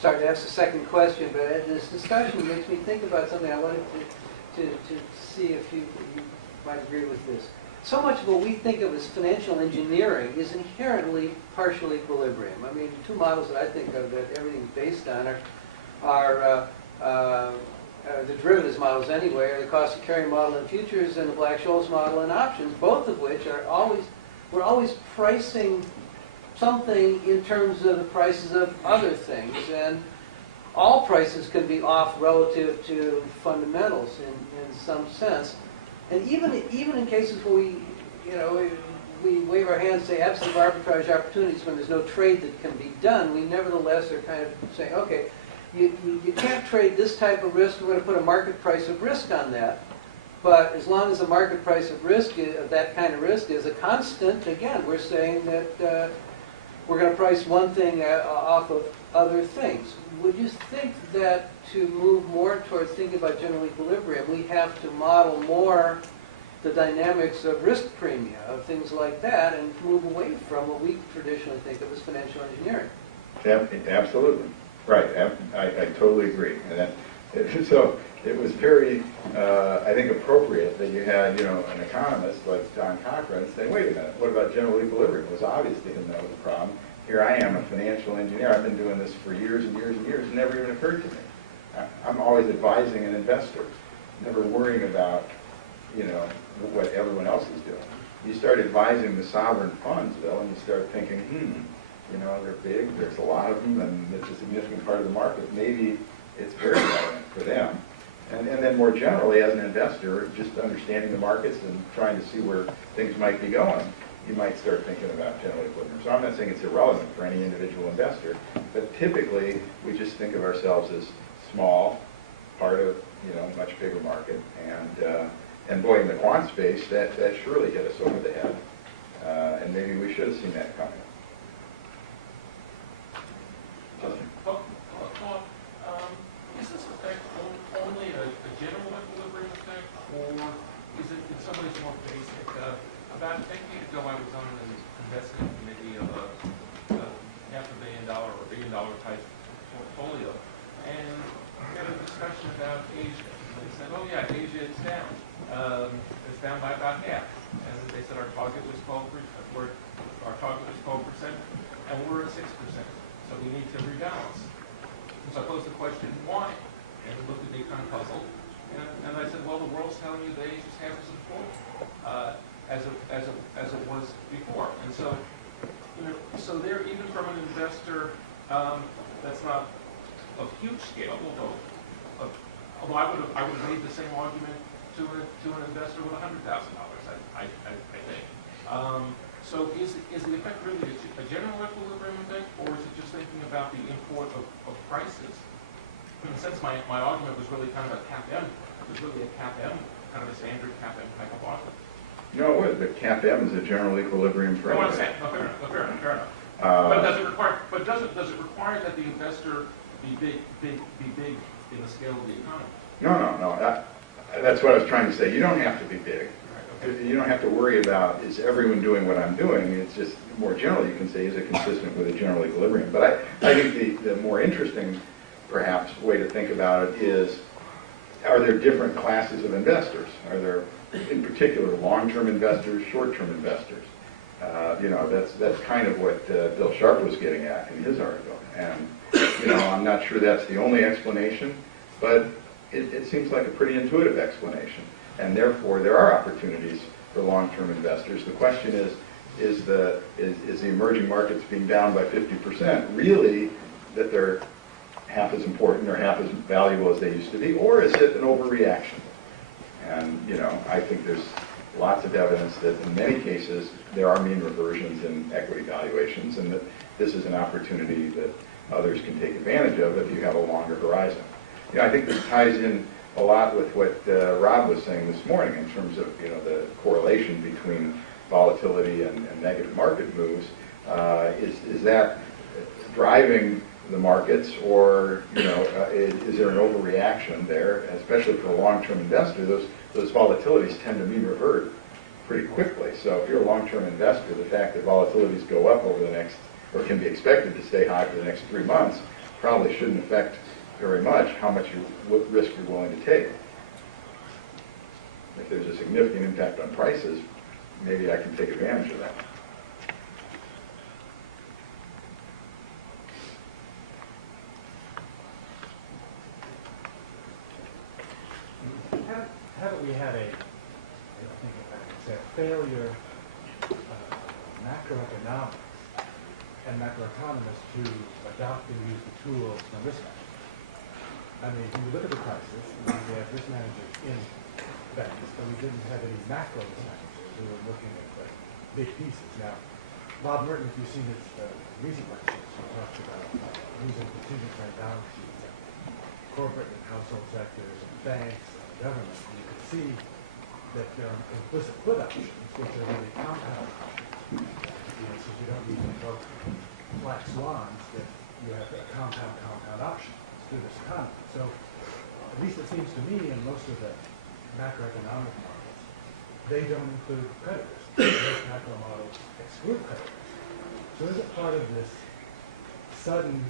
Sorry to ask a second question, but this discussion makes me think about something I wanted to see if you might agree with this. So much of what we think of as financial engineering is inherently partial equilibrium. I mean, two models that I think of that everything's based on are the derivatives models anyway, are the cost of carrying model in futures and the Black-Scholes model in options, both of which are we're always pricing something in terms of the prices of other things, and all prices can be off relative to fundamentals in some sense. And even in cases where we wave our hands and say absent of arbitrage opportunities when there's no trade that can be done, we nevertheless are kind of saying, okay, you can't trade this type of risk, we're going to put a market price of risk on that. But as long as the market price of risk, of that kind of risk, is a constant, again, we're saying that we're going to price one thing off of other things. Would you think that to move more towards thinking about general equilibrium, we have to model more the dynamics of risk premia, of things like that, and move away from what we traditionally think of as financial engineering? Yeah, absolutely. Right. I totally agree. And so it was very, I think, appropriate that you had, an economist like John Cochran saying, wait a minute, what about general equilibrium? It was obvious to him that was a problem. Here I am, a financial engineer. I've been doing this for years and years and years. It never even occurred to me. I'm always advising an investor, never worrying about, what everyone else is doing. You start advising the sovereign funds, though, and you start thinking, they're big, there's a lot of them, and it's a significant part of the market. Maybe it's very relevant for them. And then more generally, as an investor, just understanding the markets and trying to see where things might be going, you might start thinking about general equilibrium. So I'm not saying it's irrelevant for any individual investor, but typically we just think of ourselves as small, part of much bigger market, and boy, in the quant space, that surely hit us over the head, and maybe we should have seen that coming. Is this effect only a general equilibrium effect, or is it in some ways more basic? About a decade ago, I was on an investment committee of a $500 million or $1 billion type portfolio, and we had a discussion about Asia. They said, oh yeah, Asia is down. It's down by about half. And they said our target was 12%, and we're at 6%. So we need to rebalance. So I posed the question, why? And we looked at me kind of puzzled. And I said, well, the world's telling you that Asia's half as full as it was before. And so, so there, even from an investor that's not of huge scale, although I would have made the same argument to an investor with $100,000, I think. So is the effect really a general equilibrium effect, or is it just thinking about the import of prices? In a sense, my argument was really kind of a cap-M. It was really a cap-M, kind of a standard cap-M type of argument. No, it would, but cap-M is a general equilibrium for No, what I'm everything. saying, fair enough. But does it require that the investor be big in the scale of the economy? No. That's what I was trying to say. You don't have to be big. Right, okay. You don't have to worry about, is everyone doing what I'm doing? It's just more general, you can say, is it consistent with a general equilibrium? But I think the more interesting, perhaps, way to think about it is, are there different classes of investors? Are there, in particular, long-term investors, short-term investors? That's kind of what Bill Sharp was getting at in his article. And, I'm not sure that's the only explanation, but it seems like a pretty intuitive explanation. And therefore, there are opportunities for long-term investors. The question is the emerging markets being down by 50% really that they're half as important or half as valuable as they used to be, or is it an overreaction? And, I think there's lots of evidence that in many cases there are mean reversions in equity valuations, and that this is an opportunity that others can take advantage of if you have a longer horizon. I think this ties in a lot with what Rob was saying this morning in terms of the correlation between volatility and negative market moves. Is that driving the markets, or is there an overreaction there? Especially for a long-term investor, those volatilities tend to mean revert pretty quickly. So if you're a long-term investor, the fact that volatilities go up over the next, or can be expected to stay high for the next 3 months, probably shouldn't affect very much what risk you're willing to take. If there's a significant impact on prices, maybe I can take advantage of that. Haven't we had a failure macroeconomics and macroeconomists to adopt and use the tools from risk management? I mean, when you look at the crisis, we had risk managers in banks, but we didn't have any macro risk managers who were looking at the big pieces. Now, Bob Merton, if you've seen his recent lectures, he talks about using contingent trend balance sheets in corporate and household sectors and banks and government. And you can see that there are implicit put options, which are really compound options. So you don't need to invoke black swans, that you have a compound option through this economy. So at least it seems to me in most of the macroeconomic models, they don't include credit risk. Most macro models exclude credit risk. So is it part of this sudden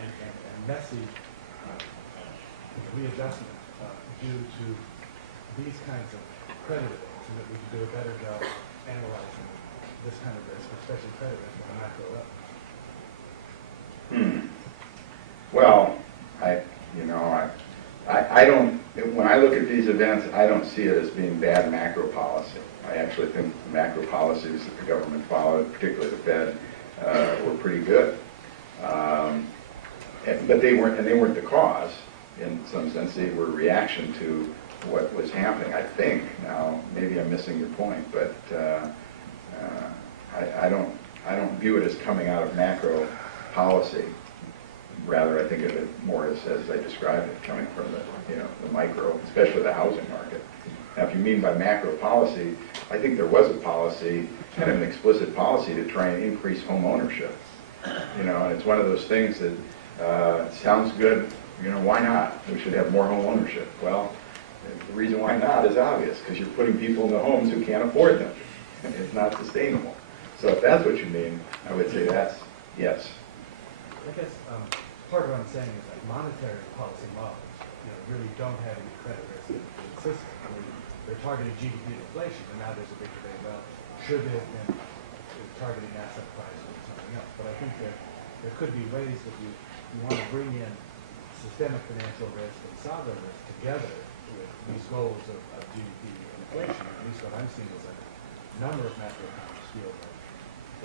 and messy readjustment due to these kinds of credit events, and that we can do a better job analyzing this kind of risk, especially credit risk at a macro level? Well, I don't, when I look at these events, I don't see it as being bad macro policy. I actually think the macro policies that the government followed, particularly the Fed, were pretty good. But they weren't the cause. In some sense, they were a reaction to what was happening, I think. Now, maybe I'm missing your point, but I don't view it as coming out of macro policy. Rather, I think of it more as I described it, coming from the micro, especially the housing market. Now, if you mean by macro policy, I think there was a policy, kind of an explicit policy, to try and increase home ownership. And it's one of those things that sounds good. Why not? We should have more home ownership. Well, the reason why not is obvious, because you're putting people into homes who can't afford them. It's not sustainable. So if that's what you mean, I would say that's yes. I guess part of what I'm saying is that monetary policy models really don't have any credit risk in the system. I mean, they're targeting GDP inflation, and now there's a big debate about should they have been targeting asset prices or something else. But I think that there could be ways that you want to bring in systemic financial risk and sovereign risk together with these goals of GDP inflation. At least what I'm seeing is a number of macroeconomists feel that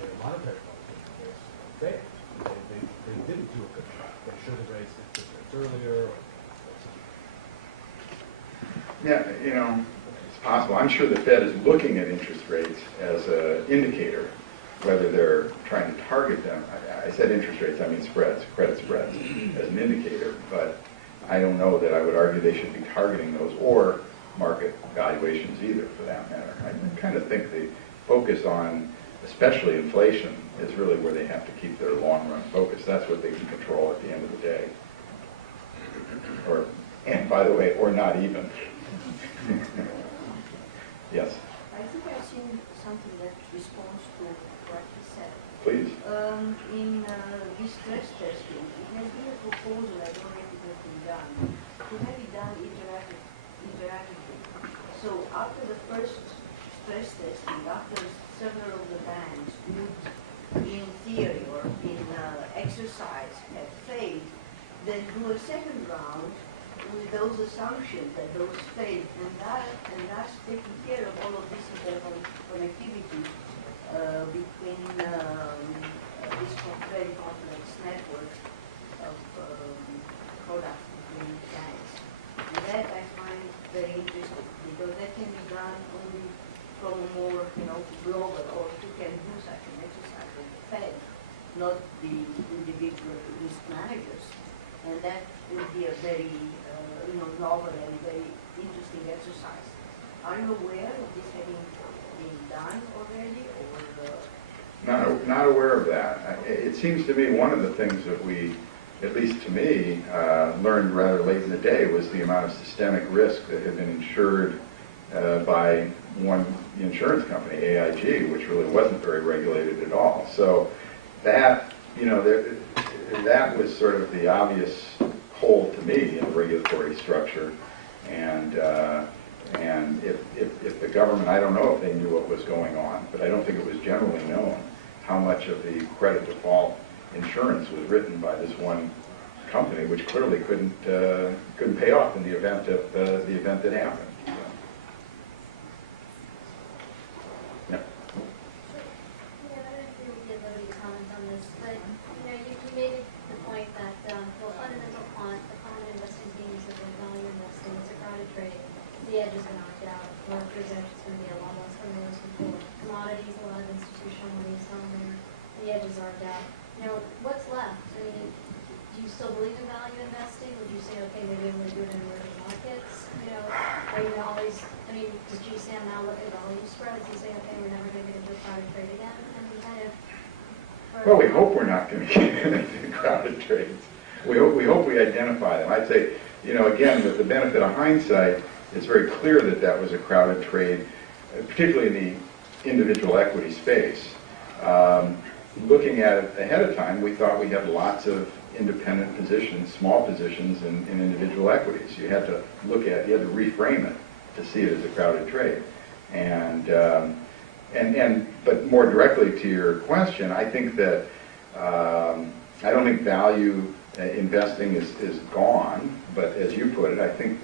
their monetary policy models failed. They didn't do a good job. They should have raised interest rates earlier. Yeah, it's possible. I'm sure the Fed is looking at interest rates as an indicator, whether they're trying to target them. I said interest rates, I mean spreads, credit spreads, as an indicator, but I don't know that I would argue they should be targeting those or market valuations either, for that matter. I kind of think the focus on, especially inflation, is really where they have to keep their long-run focus. That's what they can control at the end of the day. Or, and by the way, or not even. Yes, I think I've seen something that responds to what he said. please. In this stress testing, it has been a proposal, I don't know if it has been done, to have it done interactively. So after the first stress testing, after several of the banks would, in theory or in exercise, have failed, then do a second round with those assumptions that those failed, and that's taking care of all of this interconnectivity between this very complex network of products between banks. And that I find very interesting, because that can be done only from a more, global, or who can do such an exercise with the Fed, not the individual risk managers. And that would be a very, novel and very interesting exercise. Are you aware of this having been done already, or? Not aware of that. It seems to me one of the things that we, at least to me, learned rather late in the day was the amount of systemic risk that had been insured by one insurance company, AIG, which really wasn't very regulated at all. So that, that was sort of the obvious hole to me in the regulatory structure. And if the government, I don't know if they knew what was going on, but I don't think it was generally known how much of the credit default insurance was written by this one company, which clearly couldn't pay off in the event of the event that happened. So. Yeah. Yeah, I don't agree with your ability to comment on this, but you made the point that fundamental quant, the common investing themes of value investing, it's a crowded trade. The edge is knocked out. Marketers edge is going to be a lot less than there was before. Commodities, a lot of institutional money is on there. The edges are out. What's left? I mean, do you still believe in value investing? Would you say, okay, maybe I'm going to do it in emerging markets? Are you always, does GSAM now look at value spreads and say, okay, we're never going to get into a crowded trade again? Well, we hope we're not going to get into crowded trades. We hope we identify them. I'd say, again, with the benefit of hindsight, it's very clear that that was a crowded trade, particularly in the individual equity space. Looking at it ahead of time, we thought we had lots of independent positions, small positions in individual equities. You had to reframe it to see it as a crowded trade. But more directly to your question, I think that I don't think value investing is gone, but as you put it, I think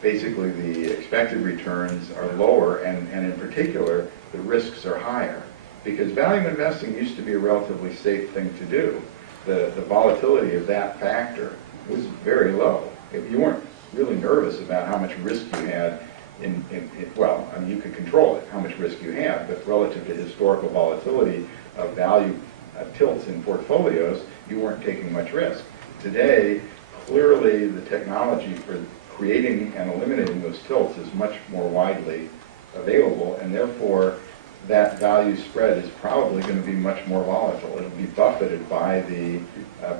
basically the expected returns are lower, and in particular, the risks are higher. Because value investing used to be a relatively safe thing to do. The volatility of that factor was very low. You weren't really nervous about how much risk you had you could control it, how much risk you had, but relative to historical volatility of value tilts in portfolios, you weren't taking much risk. Today, clearly the technology for creating and eliminating those tilts is much more widely available, and therefore that value spread is probably going to be much more volatile. It'll be buffeted by the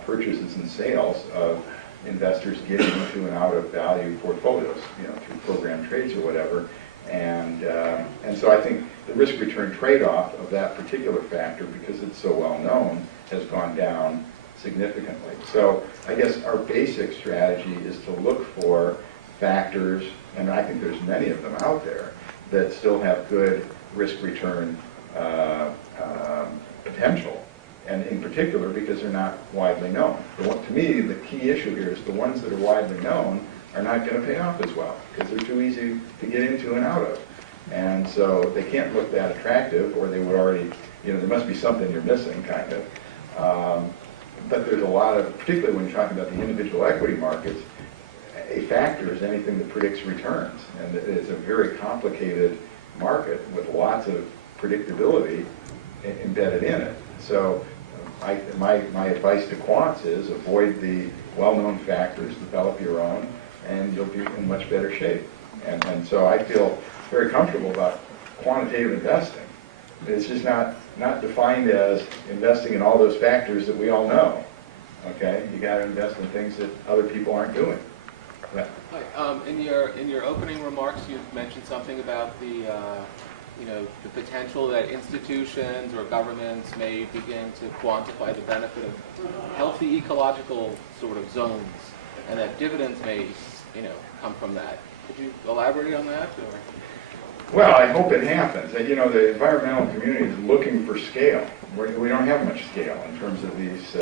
purchases and sales of investors getting into and out of value portfolios, through program trades or whatever. And so I think the risk-return trade-off of that particular factor, because it's so well known, has gone down significantly. So I guess our basic strategy is to look for factors, and I think there's many of them out there, that still have good risk-return potential, and in particular because they're not widely known. To me, the key issue here is the ones that are widely known are not going to pay off as well because they're too easy to get into and out of. And so they can't look that attractive, or they would already, there must be something you're missing, kind of. But there's a lot of, particularly when you're talking about the individual equity markets, a factor is anything that predicts returns. And it's a very complicated market with lots of predictability embedded in it. So my advice to quants is avoid the well-known factors, develop your own, and you'll be in much better shape. And so I feel very comfortable about quantitative investing. It's just not defined as investing in all those factors that we all know. Okay, you got to invest in things that other people aren't doing. Yeah. Hi. In your opening remarks, you mentioned something about the the potential that institutions or governments may begin to quantify the benefit of healthy ecological sort of zones, and that dividends may come from that. Could you elaborate on that? Or? Well, I hope it happens. And, the environmental community is looking for scale. We don't have much scale in terms of these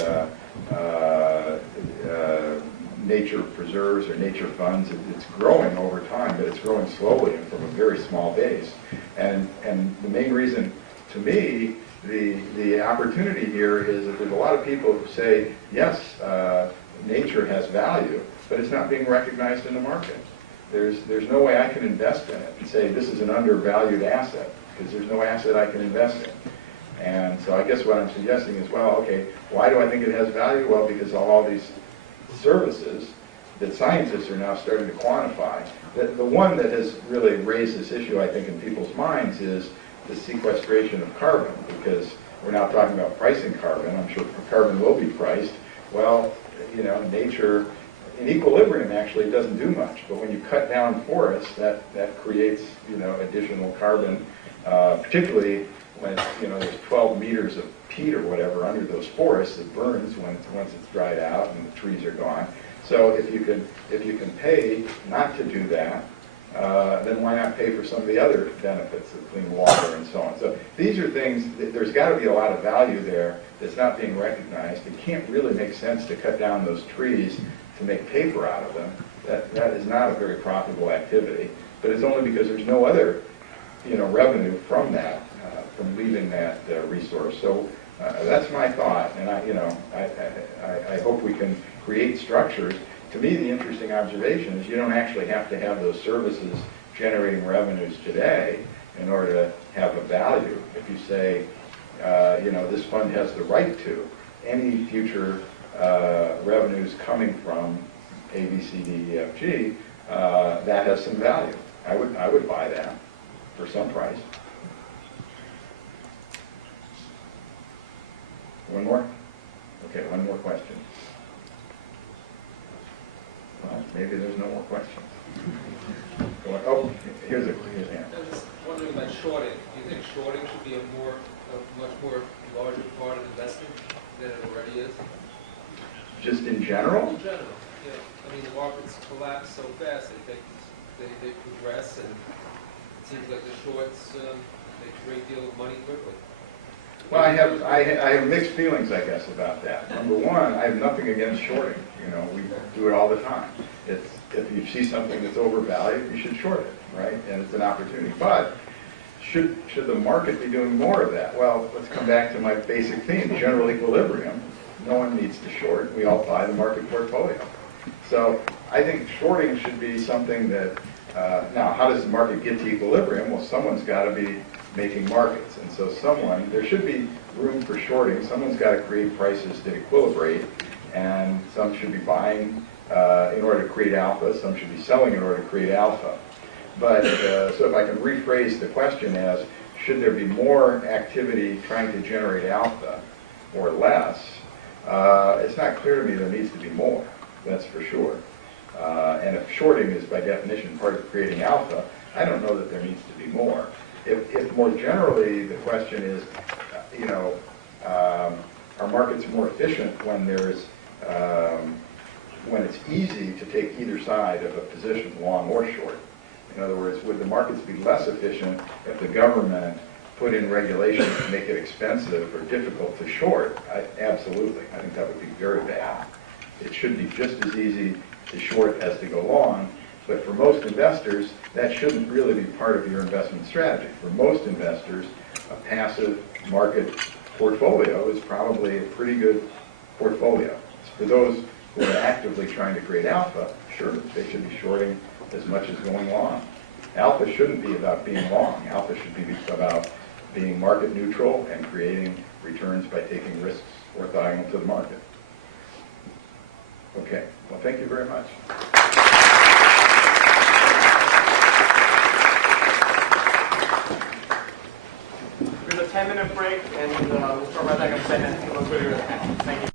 nature preserves or nature funds. It's growing over time, but it's growing slowly and from a very small base. And the main reason, to me, the opportunity here is that there's a lot of people who say, yes, nature has value, but it's not being recognized in the market. There's no way I can invest in it and say this is an undervalued asset, because there's no asset I can invest in. And so I guess what I'm suggesting is, well, okay, why do I think it has value? Well, because of all these services that scientists are now starting to quantify. The one that has really raised this issue, I think, in people's minds is the sequestration of carbon, because we're now talking about pricing carbon. I'm sure carbon will be priced. Well, nature in equilibrium actually doesn't do much, but when you cut down forests, that creates additional carbon, particularly when there's 12 meters of peat or whatever under those forests. It burns once it's dried out and the trees are gone. So if you can pay not to do that, then why not pay for some of the other benefits of clean water and so on? So these are things, there's got to be a lot of value there that's not being recognized. It can't really make sense to cut down those trees to make paper out of them. That is not a very profitable activity. But it's only because there's no other revenue from that, from leaving that resource. So that's my thought, and I hope we can create structures. To me, the interesting observation is you don't actually have to have those services generating revenues today in order to have a value. If you say, this fund has the right to any future revenues coming from A, B, C, D, E, F, G, that has some value. I would buy that for some price. One more? Okay, one more question. Well, maybe there's no more questions. Oh, here's a hand. I was just wondering about shorting. Do you think shorting should be a much more larger part of investing than it already is? Just in general? In general, yeah. I mean, the markets collapse so fast. They progress, and it seems like the shorts make a great deal of money quickly. Well, I have mixed feelings, I guess, about that. Number one, I have nothing against shorting. We do it all the time. If you see something that's overvalued, you should short it, right? And it's an opportunity. But should the market be doing more of that? Well, let's come back to my basic theme, general equilibrium. No one needs to short. We all buy the market portfolio. So I think shorting should be something that, now, how does the market get to equilibrium? Well, someone's got to be making markets. And so there should be room for shorting. Someone's got to create prices that equilibrate, and some should be buying in order to create alpha. Some should be selling in order to create alpha. But so if I can rephrase the question as, should there be more activity trying to generate alpha or less? It's not clear to me there needs to be more. That's for sure. And if shorting is by definition part of creating alpha, I don't know that there needs to be more. If more generally the question is, are markets more efficient when when it's easy to take either side of a position, long or short? In other words, would the markets be less efficient if the government put in regulations to make it expensive or difficult to short? Absolutely. I think that would be very bad. It should be just as easy to short as to go long. But for most investors, that shouldn't really be part of your investment strategy. For most investors, a passive market portfolio is probably a pretty good portfolio. For those who are actively trying to create alpha, sure, they should be shorting as much as going long. Alpha shouldn't be about being long. Alpha should be about being market neutral and creating returns by taking risks orthogonal to the market. Okay, well, thank you very much. There's a 10-minute break, and we'll start right back at 10 minutes. Thank you.